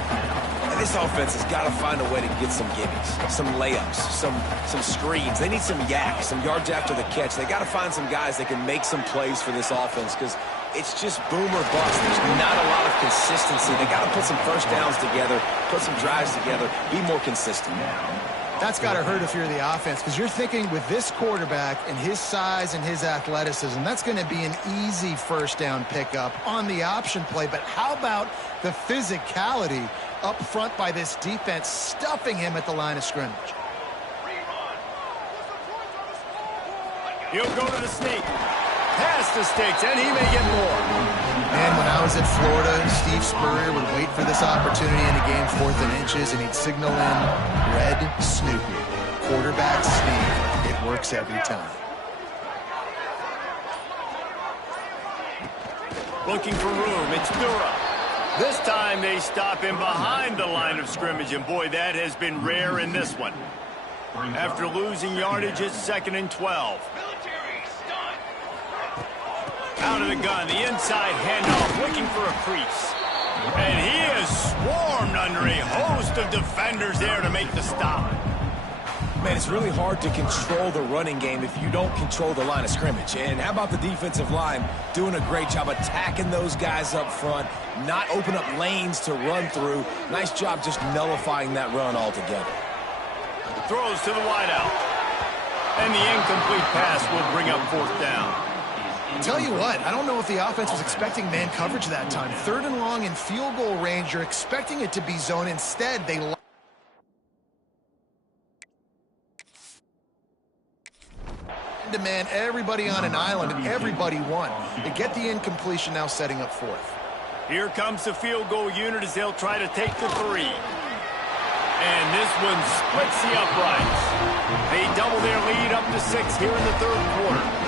This offense has got to find a way to get some gimmies, some layups, some screens. They need some yak, some yards after the catch. They got to find some guys that can make some plays for this offense because it's just boom or bust. There's not a lot of consistency. They got to put some first downs together, put some drives together, be more consistent. That's got to hurt if you're the offense, because you're thinking with this quarterback and his size and his athleticism, that's going to be an easy first down pickup on the option play. But how about the physicality up front by this defense, stuffing him at the line of scrimmage? He'll go to the sneak. Past the sticks, and he may get more. And when I was at Florida, Steve Spurrier would wait for this opportunity in a game 4th and inches, and he'd signal in red Snoopy. Quarterback sneak. It works every time. Looking for room. It's Dura. This time they stop him behind the line of scrimmage, and boy, that has been rare in this one. After losing yardage, it's 2nd and 12. Out of the gun, the inside handoff, looking for a crease. And he is swarmed under a host of defenders there to make the stop. Man, it's really hard to control the running game if you don't control the line of scrimmage. And how about the defensive line doing a great job attacking those guys up front, not open up lanes to run through. Nice job just nullifying that run altogether. Throws to the wideout. And the incomplete pass will bring up 4th down. Tell you what, I don't know if the offense was expecting man coverage that time. 3rd and long in field goal range, you're expecting it to be zone. Instead, they demand everybody on an island, and everybody won. They get the incompletion, now setting up 4th. Here comes the field goal unit as they'll try to take the 3. And this one splits the uprights. They double their lead up to 6 here in the 3rd quarter.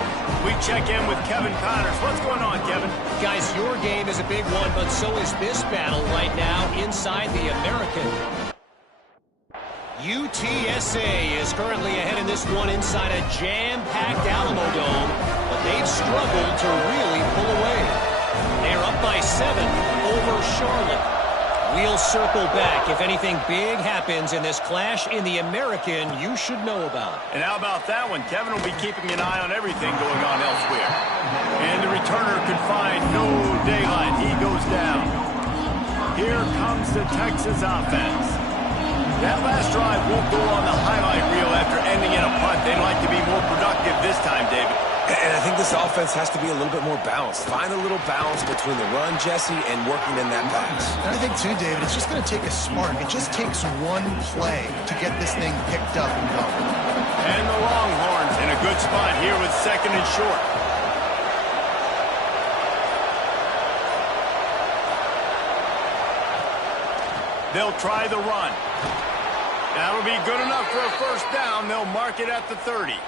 We check in with Kevin Connors. What's going on, Kevin? Guys, your game is a big one, but so is this battle right now inside the American. UTSA is currently ahead in this one inside a jam-packed Alamo Dome, but they've struggled to really pull away. They're up by 7 over Charlotte. We'll circle back if anything big happens in this clash in the American you should know about. And how about that one? Kevin will be keeping an eye on everything going on elsewhere. And the returner could find no daylight. He goes down. Here comes the Texas offense. That last drive won't go on the highlight reel after ending in a punt. They'd like to be more productive this time, David. And I think this offense has to be a little bit more balanced. Find a little balance between the run, Jesse, and working in that pass. And I think, too, David, it's just going to take a spark. It just takes one play to get this thing picked up and going. And the Longhorns in a good spot here with 2nd and short. They'll try the run. That'll be good enough for a first down. They'll mark it at the 30.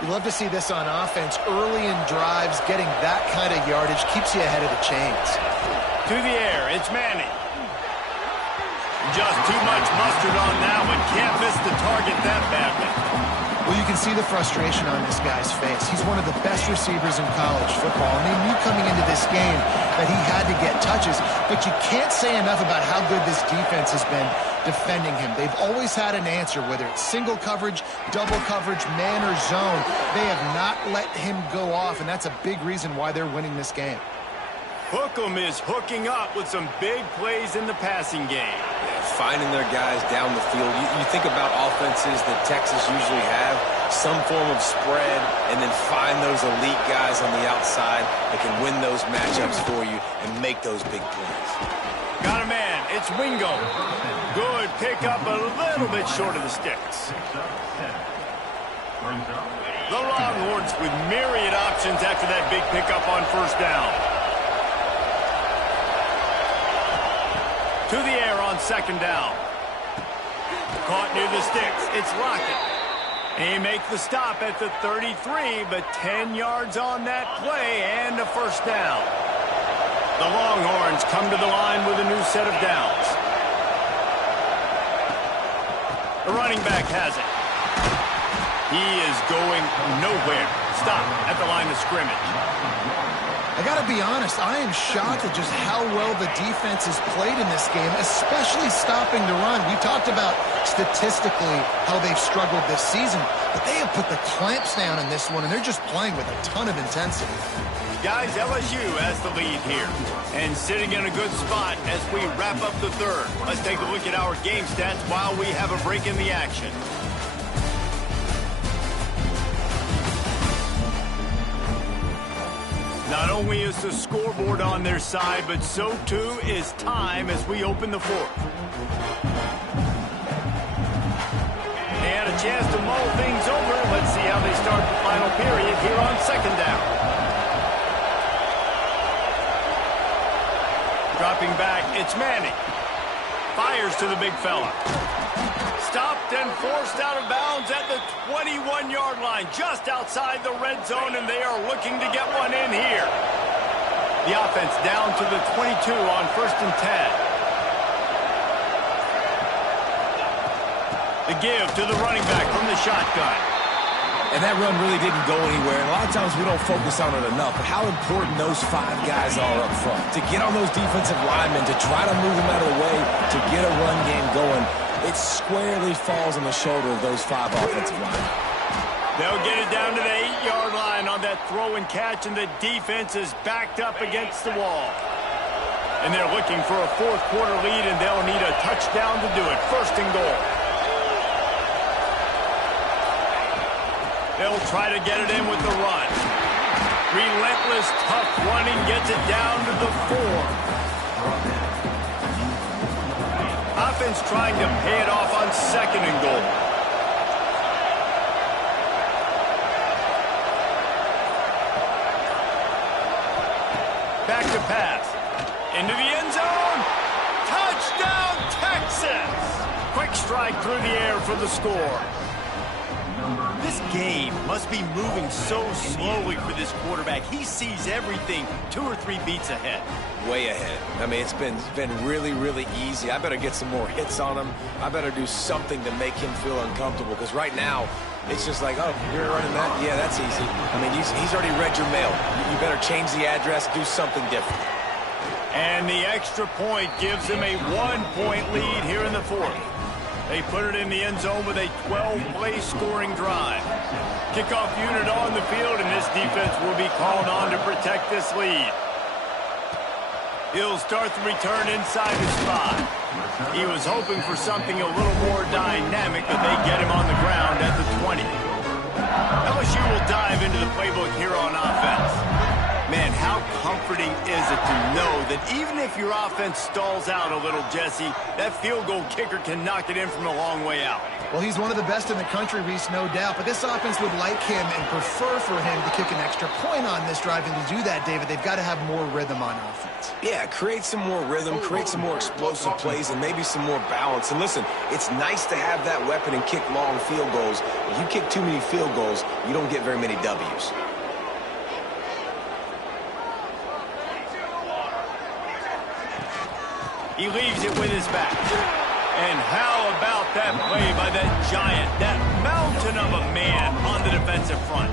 You love to see this on offense. Early in drives, getting that kind of yardage keeps you ahead of the chains. To the air, it's Manning. Just too much mustard on that one. Can't miss the target that badly. Well, you can see the frustration on this guy's face. He's one of the best receivers in college football, and they knew coming into this game that he had to get touches, but you can't say enough about how good this defense has been defending him. They've always had an answer, whether it's single coverage, double coverage, man or zone. They have not let him go off, and that's a big reason why they're winning this game. Hookem is hooking up with some big plays in the passing game. Finding their guys down the field. You think about offenses that Texas usually have, some form of spread, and then find those elite guys on the outside that can win those matchups for you and make those big plays. Got a man. It's Wingo. Good pickup, a little bit short of the sticks. The Longhorns with myriad options after that big pickup on first down. To the air on 2nd down. Caught near the sticks. It's Lockett. He makes the stop at the 33, but 10 yards on that play and a first down. The Longhorns come to the line with a new set of downs. The running back has it. He is going nowhere. Stop at the line of scrimmage. I got to be honest, I am shocked at just how well the defense has played in this game, especially stopping the run. We talked about statistically how they've struggled this season, but they have put the clamps down in this one, and they're just playing with a ton of intensity. Guys, LSU has the lead here and sitting in a good spot as we wrap up the third. Let's take a look at our game stats while we have a break in the action. Not only is the scoreboard on their side, but so too is time as we open the fourth. They had a chance to mull things over. Let's see how they start the final period here on second down. Dropping back, it's Manning. Fires to the big fella. Stopped and forced out of bounds at the 21-yard line, just outside the red zone, and they are looking to get one in here. The offense down to the 22 on 1st and 10. The give to the running back from the shotgun. And that run really didn't go anywhere. And a lot of times we don't focus on it enough, but how important those 5 guys are up front. To get on those defensive linemen, to try to move them out of the way, to get a run game going, it squarely falls on the shoulder of those 5 offensive linemen. They'll get it down to the 8-yard line on that throw and catch, and the defense is backed up against the wall. And they're looking for a fourth-quarter lead, and they'll need a touchdown to do it. 1st and goal. They'll try to get it in with the run. Relentless, tough running gets it down to the 4. Offense trying to pay it off on 2nd and goal. Back to pass. Into the end zone. Touchdown, Texas! Quick strike through the air for the score. This game must be moving so slowly for this quarterback. He sees everything 2 or 3 beats ahead. Way ahead. I mean, it's been really, really easy. I better get some more hits on him. I better do something to make him feel uncomfortable, because right now, it's just like, oh, you're running that? Yeah, that's easy. I mean, he's already read your mail. You better change the address, do something different. And the extra point gives him a 1-point lead here in the fourth. They put it in the end zone with a 12-play scoring drive. Kickoff unit on the field, and this defense will be called on to protect this lead. He'll start the return inside the spot. He was hoping for something a little more dynamic, but they get him on the ground at the 20. LSU will dive into the playbook here on offense. Man, how comforting is it to know that even if your offense stalls out a little, Jesse, that field goal kicker can knock it in from a long way out. Well, he's one of the best in the country, Reese, no doubt. But this offense would like him and prefer for him to kick an extra point on this drive. And to do that, David, they've got to have more rhythm on offense. Yeah, create some more rhythm, create some more explosive plays, and maybe some more balance. And listen, it's nice to have that weapon and kick long field goals. If you kick too many field goals, you don't get very many W's. He leaves it with his back. And how about that play by that giant, that mountain of a man on the defensive front?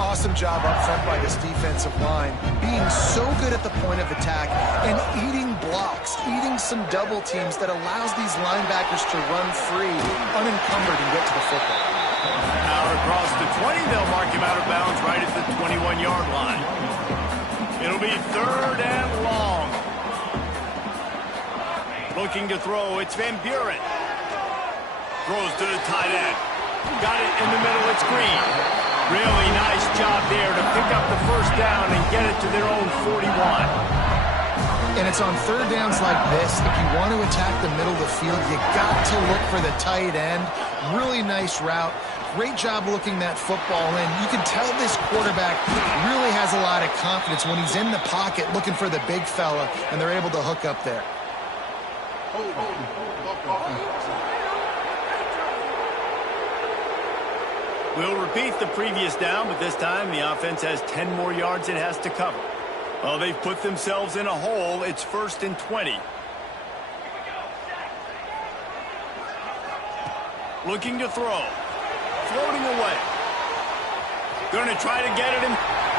Awesome job up front by this defensive line, being so good at the point of attack and eating blocks, eating some double teams that allows these linebackers to run free, unencumbered, and get to the football. Out across the 20, they'll mark him out of bounds right at the 21-yard line. It'll be 3rd and long. Looking to throw, it's Van Buren. Throws to the tight end. Got it in the middle, it's Green. Really nice job there to pick up the first down and get it to their own 41. And it's on 3rd downs like this, if you want to attack the middle of the field, you got to look for the tight end. Really nice route. Great job looking that football in. You can tell this quarterback really has a lot of confidence when he's in the pocket looking for the big fella, and they're able to hook up there. We'll repeat the previous down, but this time the offense has 10 more yards it has to cover. Well, they've put themselves in a hole. It's 1st and 20. Looking to throw. Floating away. Going to try to get it in.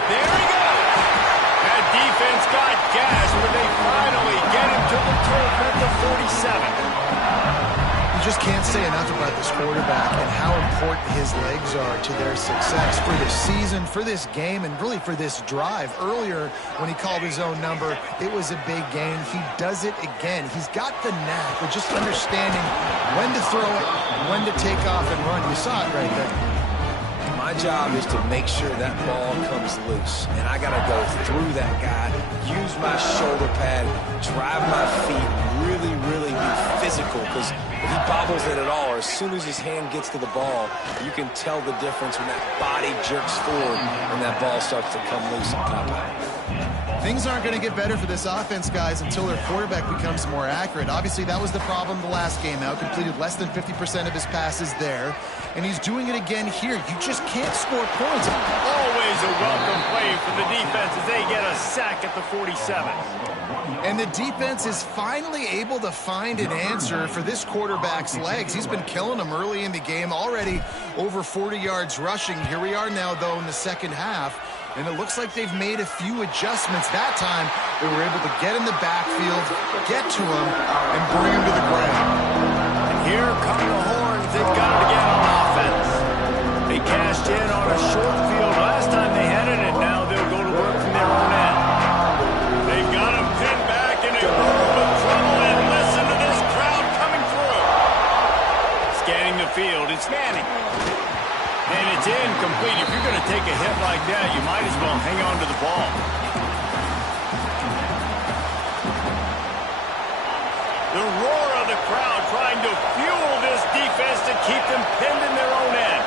There he goes. That defense got gashed, but they finally get him to the turf at the 47. You just can't say enough about this quarterback and how important his legs are to their success for this season, for this game, and really for this drive. Earlier, when he called his own number, it was a big gain. He does it again. He's got the knack of just understanding when to throw it, when to take off and run. You saw it right there. My job is to make sure that ball comes loose, and I got to go through that guy, use my shoulder pad, drive my feet, really be physical, because if he bobbles it at all, or as soon as his hand gets to the ball, you can tell the difference when that body jerks forward and that ball starts to come loose and pop out. Things aren't going to get better for this offense, guys, until their quarterback becomes more accurate. Obviously, that was the problem the last game out. Completed less than 50% of his passes there, and he's doing it again here. You just can't score points. Always a welcome play for the defense as they get a sack at the 47. And the defense is finally able to find an answer for this quarterback's legs. He's been killing them early in the game, already over 40 yards rushing. Here we are now, though, in the second half. And it looks like they've made a few adjustments. That time, they were able to get in the backfield, get to him, and bring him to the ground. And here come the horns. They've got it again on offense. They cashed in on a short field last time they had it, and now they'll go to work from their own end. They've got him pinned back in a groove of trouble, and listen to this crowd coming through. Scanning the field, it's Manning. And it's incomplete. If you're going to take a hit like that, you might as well hang on to the ball. The roar of the crowd trying to fuel this defense to keep them pinned in their own end.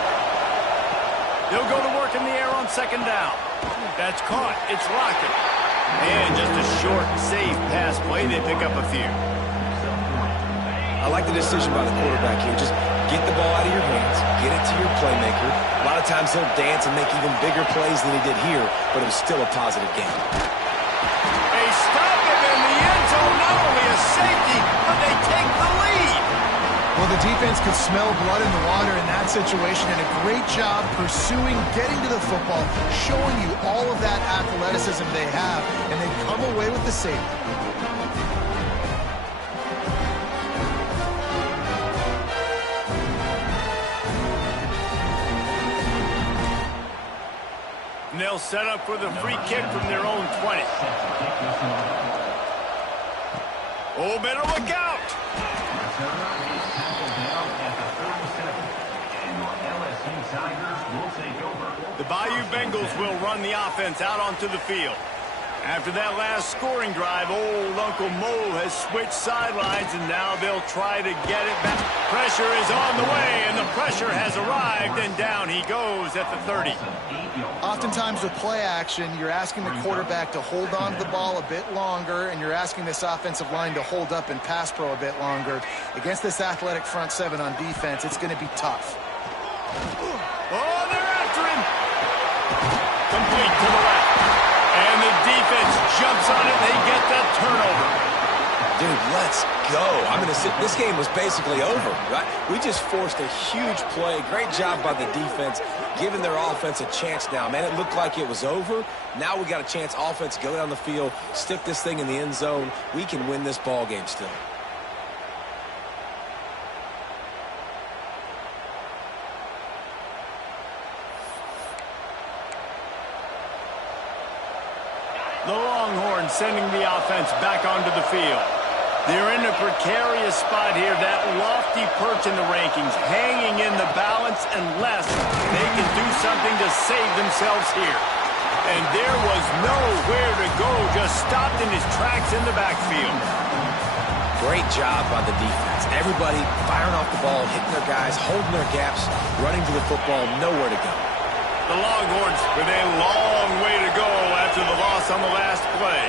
They'll go to work in the air on second down. That's caught. It's Lockett. And just a short, safe pass play. They pick up a few. I like the decision by the quarterback here. Just get the ball out of your hands, get it to your playmaker. A lot of times he'll dance and make even bigger plays than he did here, but it was still a positive game. They stop him in the end zone. Not only a safety, but they take the lead. Well, the defense could smell blood in the water in that situation, and a great job pursuing, getting to the football, showing you all of that athleticism they have, and they come away with the safety. And they'll set up for the free kick from their own 20. Oh, better look out. The Bayou Bengals will run the offense out onto the field. After that last scoring drive, old Uncle Mo has switched sidelines, and now they'll try to get it back. Pressure is on the way, and the pressure has arrived, and down he goes at the 30. Oftentimes with play action, you're asking the quarterback to hold on to the ball a bit longer, and you're asking this offensive line to hold up and pass pro a bit longer. Against this athletic front seven on defense, it's going to be tough. Oh, they're after him. Complete to the left. And the defense jumps on it. They get that turnover. Dude, let's go. I'm going to sit. This game was basically over, right? We just forced a huge play. Great job by the defense, giving their offense a chance now. Man, it looked like it was over. Now we got a chance. Offense, go down the field, stick this thing in the end zone. We can win this ball game still. The Longhorns sending the offense back onto the field. They're in a precarious spot here, that lofty perch in the rankings, hanging in the balance unless they can do something to save themselves here. And there was nowhere to go, just stopped in his tracks in the backfield. Great job by the defense. Everybody firing off the ball, hitting their guys, holding their gaps, running to the football, nowhere to go. The Longhorns with a long way to go after the loss on the last play.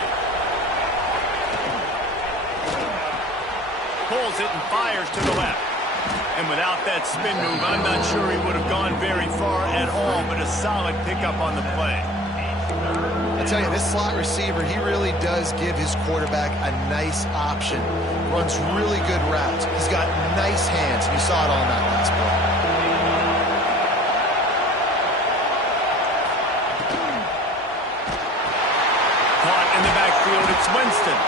Pulls it and fires to the left. And without that spin move, I'm not sure he would have gone very far at all, but a solid pickup on the play. I tell you, this slot receiver, he really does give his quarterback a nice option. Runs really good routes. He's got nice hands. You saw it all in that last play. It's Winston.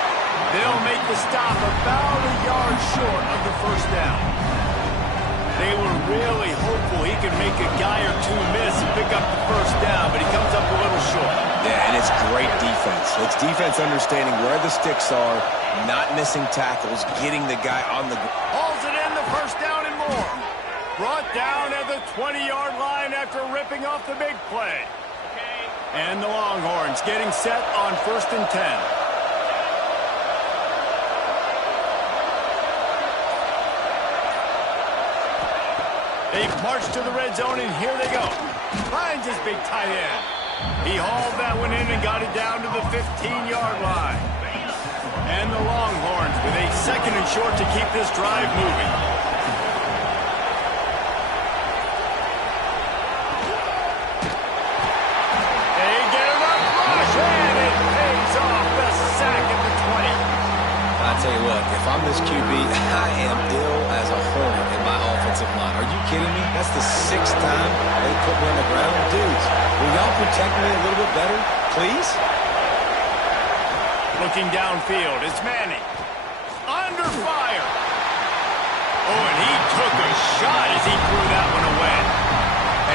They'll make the stop about a yard short of the first down. They were really hopeful he could make a guy or two miss and pick up the first down, but he comes up a little short. Yeah, and it's great defense. It's defense understanding where the sticks are, not missing tackles, getting the guy on the ground. Hauls it in, the first down and more. Brought down at the 20-yard line after ripping off the big play. And the Longhorns getting set on 1st and 10. They march to the red zone, and here they go. Finds his big tight end. He hauled that one in and got it down to the 15-yard line. And the Longhorns with a 2nd and short to keep this drive moving. They get enough rush, and it pays off the sack at the 20. I'll tell you what, if I'm this QB, I am ill as a hornet in my offensive line. Are you kidding me? That's the 6th time they put me on the ground. Dudes, will y'all protect me a little bit better, please? Looking downfield, it's Manning. Under fire. Oh, and he took a shot as he threw that one away.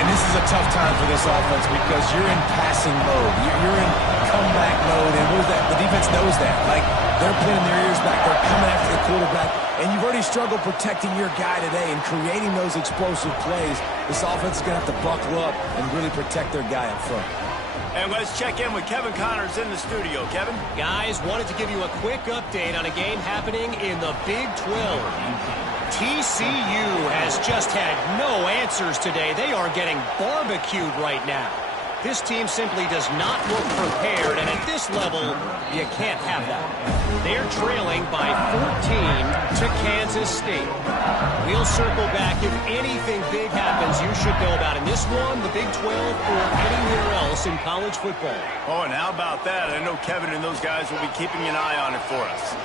And this is a tough time for this offense because you're in passing mode. You're in comeback mode, and what is that? The defense knows that. Like, they're pinning their ears back. They're coming after the quarterback, and you've already struggled protecting your guy today and creating those explosive plays. This offense is going to have to buckle up and really protect their guy up front. And let's check in with Kevin Connors in the studio. Kevin? Guys, wanted to give you a quick update on a game happening in the Big 12. TCU has just had no answers today. They are getting barbecued right now. This team simply does not look prepared, and at this level, you can't have that. They're trailing by 14 to Kansas State. We'll circle back. If anything big happens, you should know about in this one, the Big 12, or anywhere else in college football. Oh, and how about that? I know Kevin and those guys will be keeping an eye on it for us.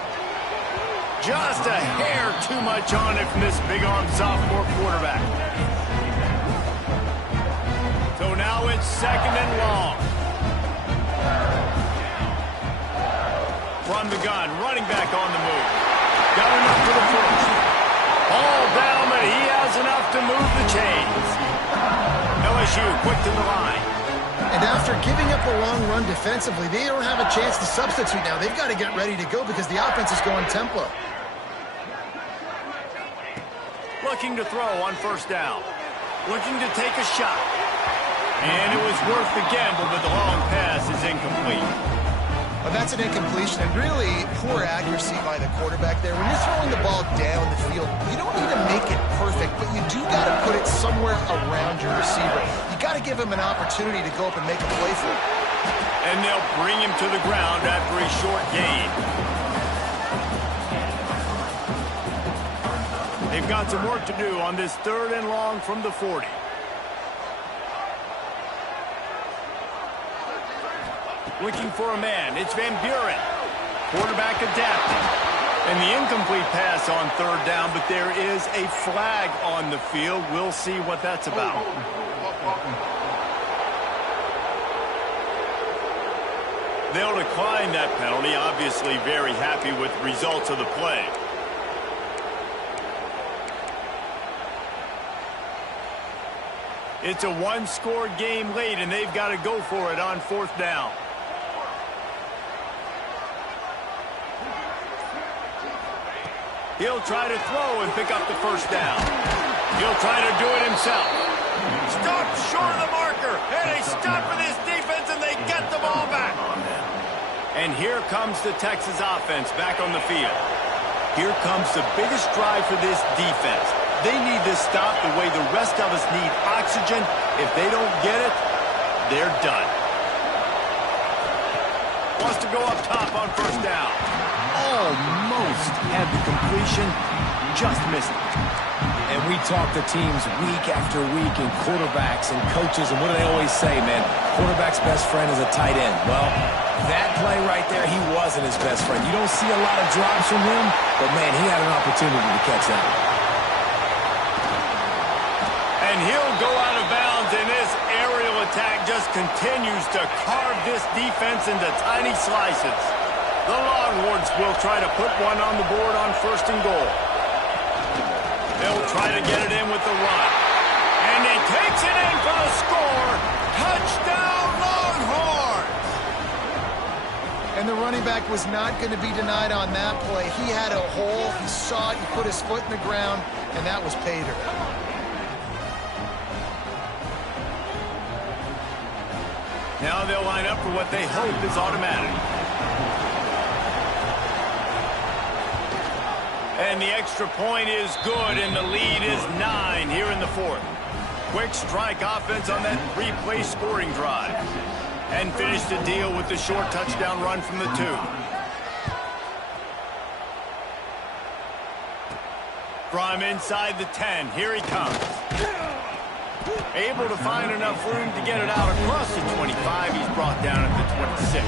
Just a hair too much on it from this big-armed sophomore quarterback. So now it's 2nd and long. From the gun, running back on the move. Got enough for the first. All down, but he has enough to move the chains. LSU quick to the line. And after giving up a long run defensively, they don't have a chance to substitute now. They've got to get ready to go because the offense is going tempo. Looking to throw on 1st down. Looking to take a shot. And it was worth the gamble, but the long pass is incomplete. Well, that's an incompletion, and really poor accuracy by the quarterback there. When you're throwing the ball down the field, you don't need to make it perfect, but you do got to put it somewhere around your receiver. You got to give him an opportunity to go up and make a play for it. And they'll bring him to the ground after a short gain. They've got some work to do on this 3rd and long from the 40. Looking for a man. It's Van Buren. Quarterback adapting. And the incomplete pass on 3rd down, but there is a flag on the field. We'll see what that's about. They'll decline that penalty. Obviously very happy with the results of the play. It's a one-score game late, and they've got to go for it on 4th down. He'll try to throw and pick up the 1st down. He'll try to do it himself. Stop short of the marker, and a stop for this defense, and they get the ball back. And here comes the Texas offense back on the field. Here comes the biggest drive for this defense. They need this stop the way the rest of us need oxygen. If they don't get it, they're done. Wants to go up top on 1st down. Almost had the completion, just missed it. And we talk to teams week after week and quarterbacks and coaches, and what do they always say, man? Quarterback's best friend is a tight end. Well, that play right there, he wasn't his best friend. You don't see a lot of drops from him, but, man, he had an opportunity to catch that. And he'll go out of bounds, and this aerial attack just continues to carve this defense into tiny slices. The Longhorns will try to put one on the board on 1st and goal. They'll try to get it in with the run. And he takes it in for the score. Touchdown, Longhorns! And the running back was not going to be denied on that play. He had a hole. He saw it. He put his foot in the ground, and that was pay dirt. Now they'll line up for what they hope is automatic. And the extra point is good, and the lead is 9 here in the 4th. Quick strike offense on that 3-play scoring drive. And finish the deal with the short touchdown run from the 2. From inside the 10, here he comes. Able to find enough room to get it out across the 25. He's brought down at the 26.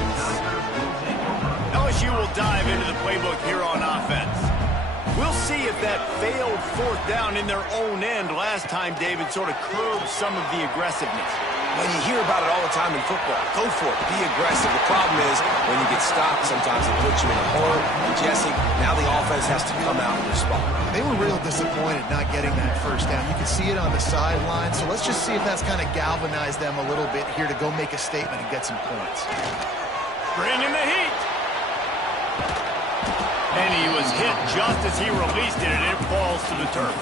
LSU will dive into the playbook here on offense. We'll see if that failed 4th down in their own end last time, David, sort of curbed some of the aggressiveness. Well, you hear about it all the time in football. Go for it. Be aggressive. The problem is when you get stopped, sometimes it puts you in a hole. And Jesse, now the offense has to come out and respond. They were real disappointed not getting that 1st down. You can see it on the sideline. So let's just see if that's kind of galvanized them a little bit here to go make a statement and get some points. Bring in the heat. And he was hit just as he released it, and it falls to the turf.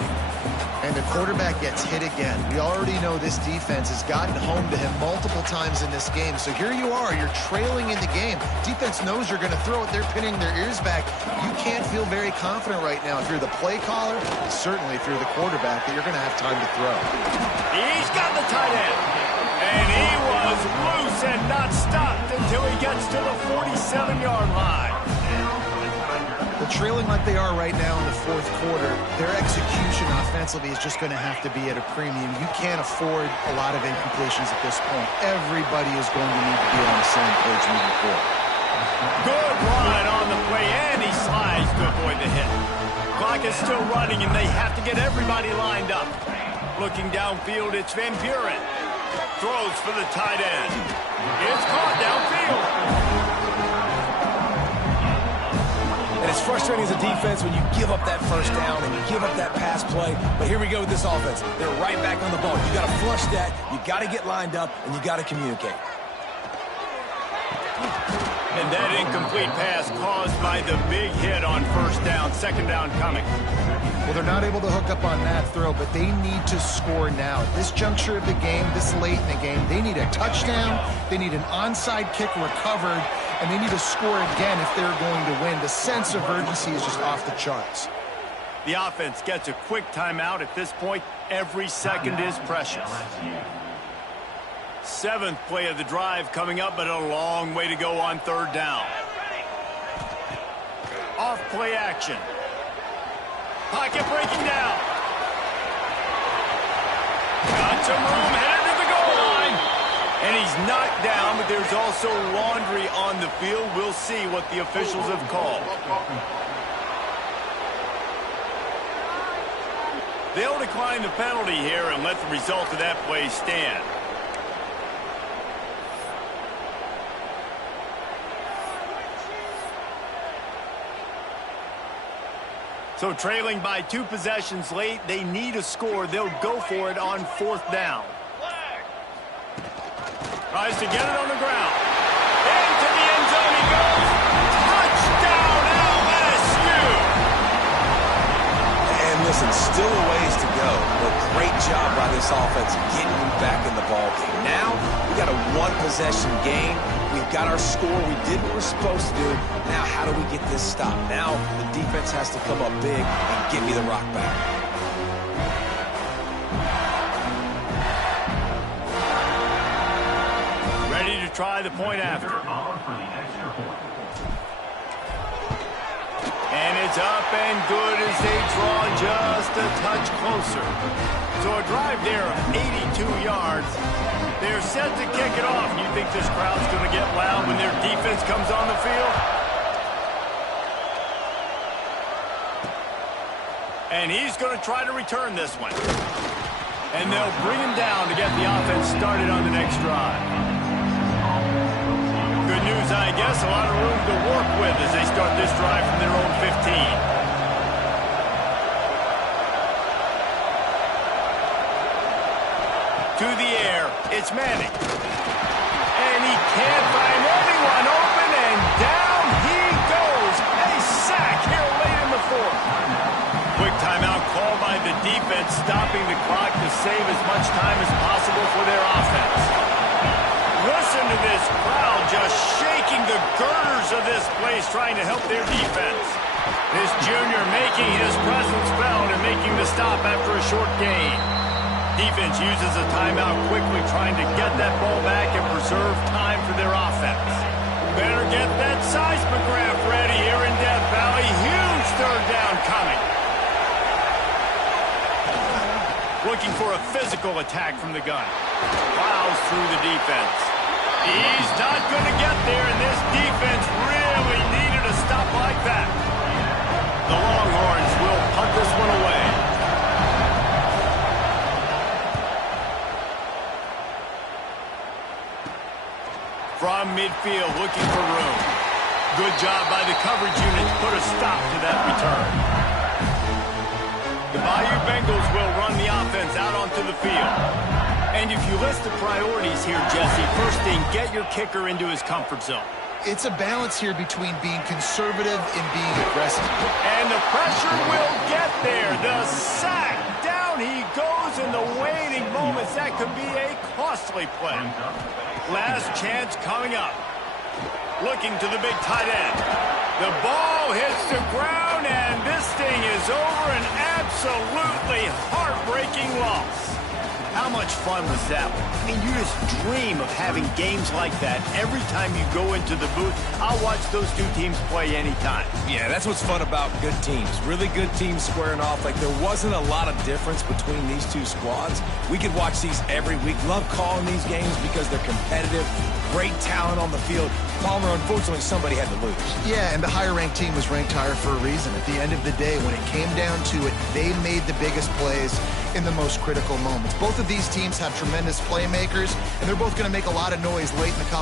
And the quarterback gets hit again. We already know this defense has gotten home to him multiple times in this game. So here you are. You're trailing in the game. Defense knows you're going to throw it. They're pinning their ears back. You can't feel very confident right now if you're the play caller, and certainly if you're the quarterback, that you're going to have time to throw. He's got the tight end. And he was loose and not stopped until he gets to the 47-yard line. They're trailing like they are right now in the 4th quarter. Their execution offensively is just going to have to be at a premium. You can't afford a lot of incompletions at this point. Everybody is going to need to be on the same page moving forward. Good run on the play, and he slides to avoid the hit. Clock is still running, and they have to get everybody lined up. Looking downfield, it's Van Buren. Throws for the tight end. It's caught downfield. And it's frustrating as a defense when you give up that 1st down and you give up that pass play. But here we go with this offense. They're right back on the ball. You got to flush that. You got to get lined up, and you got to communicate. And that incomplete pass caused by the big hit on 1st down, 2nd down coming. Well, they're not able to hook up on that throw, but they need to score now. At this juncture of the game, this late in the game, they need a touchdown, they need an onside kick recovered, and they need to score again if they're going to win. The sense of urgency is just off the charts. The offense gets a quick timeout at this point. Every second is precious. 7th play of the drive coming up, but a long way to go on 3rd down. Off play action. Pocket breaking down. Got some room, headed to the goal line. And he's knocked down, but there's also laundry on the field. We'll see what the officials have called. They'll decline the penalty here and let the result of that play stand. So trailing by 2 possessions late, they need a score. They'll go for it on 4th down. Tries to get it on the ground. Into the end zone he goes. Touchdown, LSU! And listen, still a ways to go, but great job by this offense getting back in the ballgame. Now, we got a 1-possession game. We've got our score. We did what we're supposed to do. Now, how do we get this stopped? Now, the defense has to come up big and get me the rock back. Ready to try the point after. And it's up and good as they draw just a touch closer. So a drive there of 82 yards. They're set to kick it off. You think this crowd's going to get loud when their defense comes on the field? And he's going to try to return this one. And they'll bring him down to get the offense started on the next drive. Good news, I guess. A lot of room to work with as they start this drive from their own 15. To the air, it's Manning. And he can't find anyone open, and down he goes. A sack here late in the fourth. Quick timeout called by the defense, stopping the clock to save as much time as possible for their offense. Listen to this crowd just shaking the girders of this place, trying to help their defense. This junior making his presence felt and making the stop after a short gain. Defense uses a timeout quickly, trying to get that ball back and preserve time for their offense. Better get that seismograph ready here in Death Valley. Huge third down coming. Looking for a physical attack from the gun. Plows through the defense. He's not going to get there, and this defense really needed a stop like that. The Longhorns will punt this one away. From midfield, looking for room. Good job by the coverage unit to put a stop to that return. The Bayou Bengals will run the offense out onto the field. And if you list the priorities here, Jesse, first thing, get your kicker into his comfort zone. It's a balance here between being conservative and being aggressive. And the pressure will get there. The sack. Down he goes in the waiting moments. That could be a costly play. Last chance coming up. Looking to the big tight end. The ball hits the ground, and this thing is over. An absolutely heartbreaking loss. How much fun was that one? I mean, you just dream of having games like that every time you go into the booth. I'll watch those two teams play anytime. Yeah, that's what's fun about good teams. Really good teams squaring off. Like, there wasn't a lot of difference between these two squads. We could watch these every week. Love calling these games because they're competitive. Great talent on the field. Palmer, unfortunately, somebody had to lose. Yeah, and the higher-ranked team was ranked higher for a reason. At the end of the day, when it came down to it, they made the biggest plays in the most critical moments. Both of these teams have tremendous playmakers, and they're both going to make a lot of noise late in the college.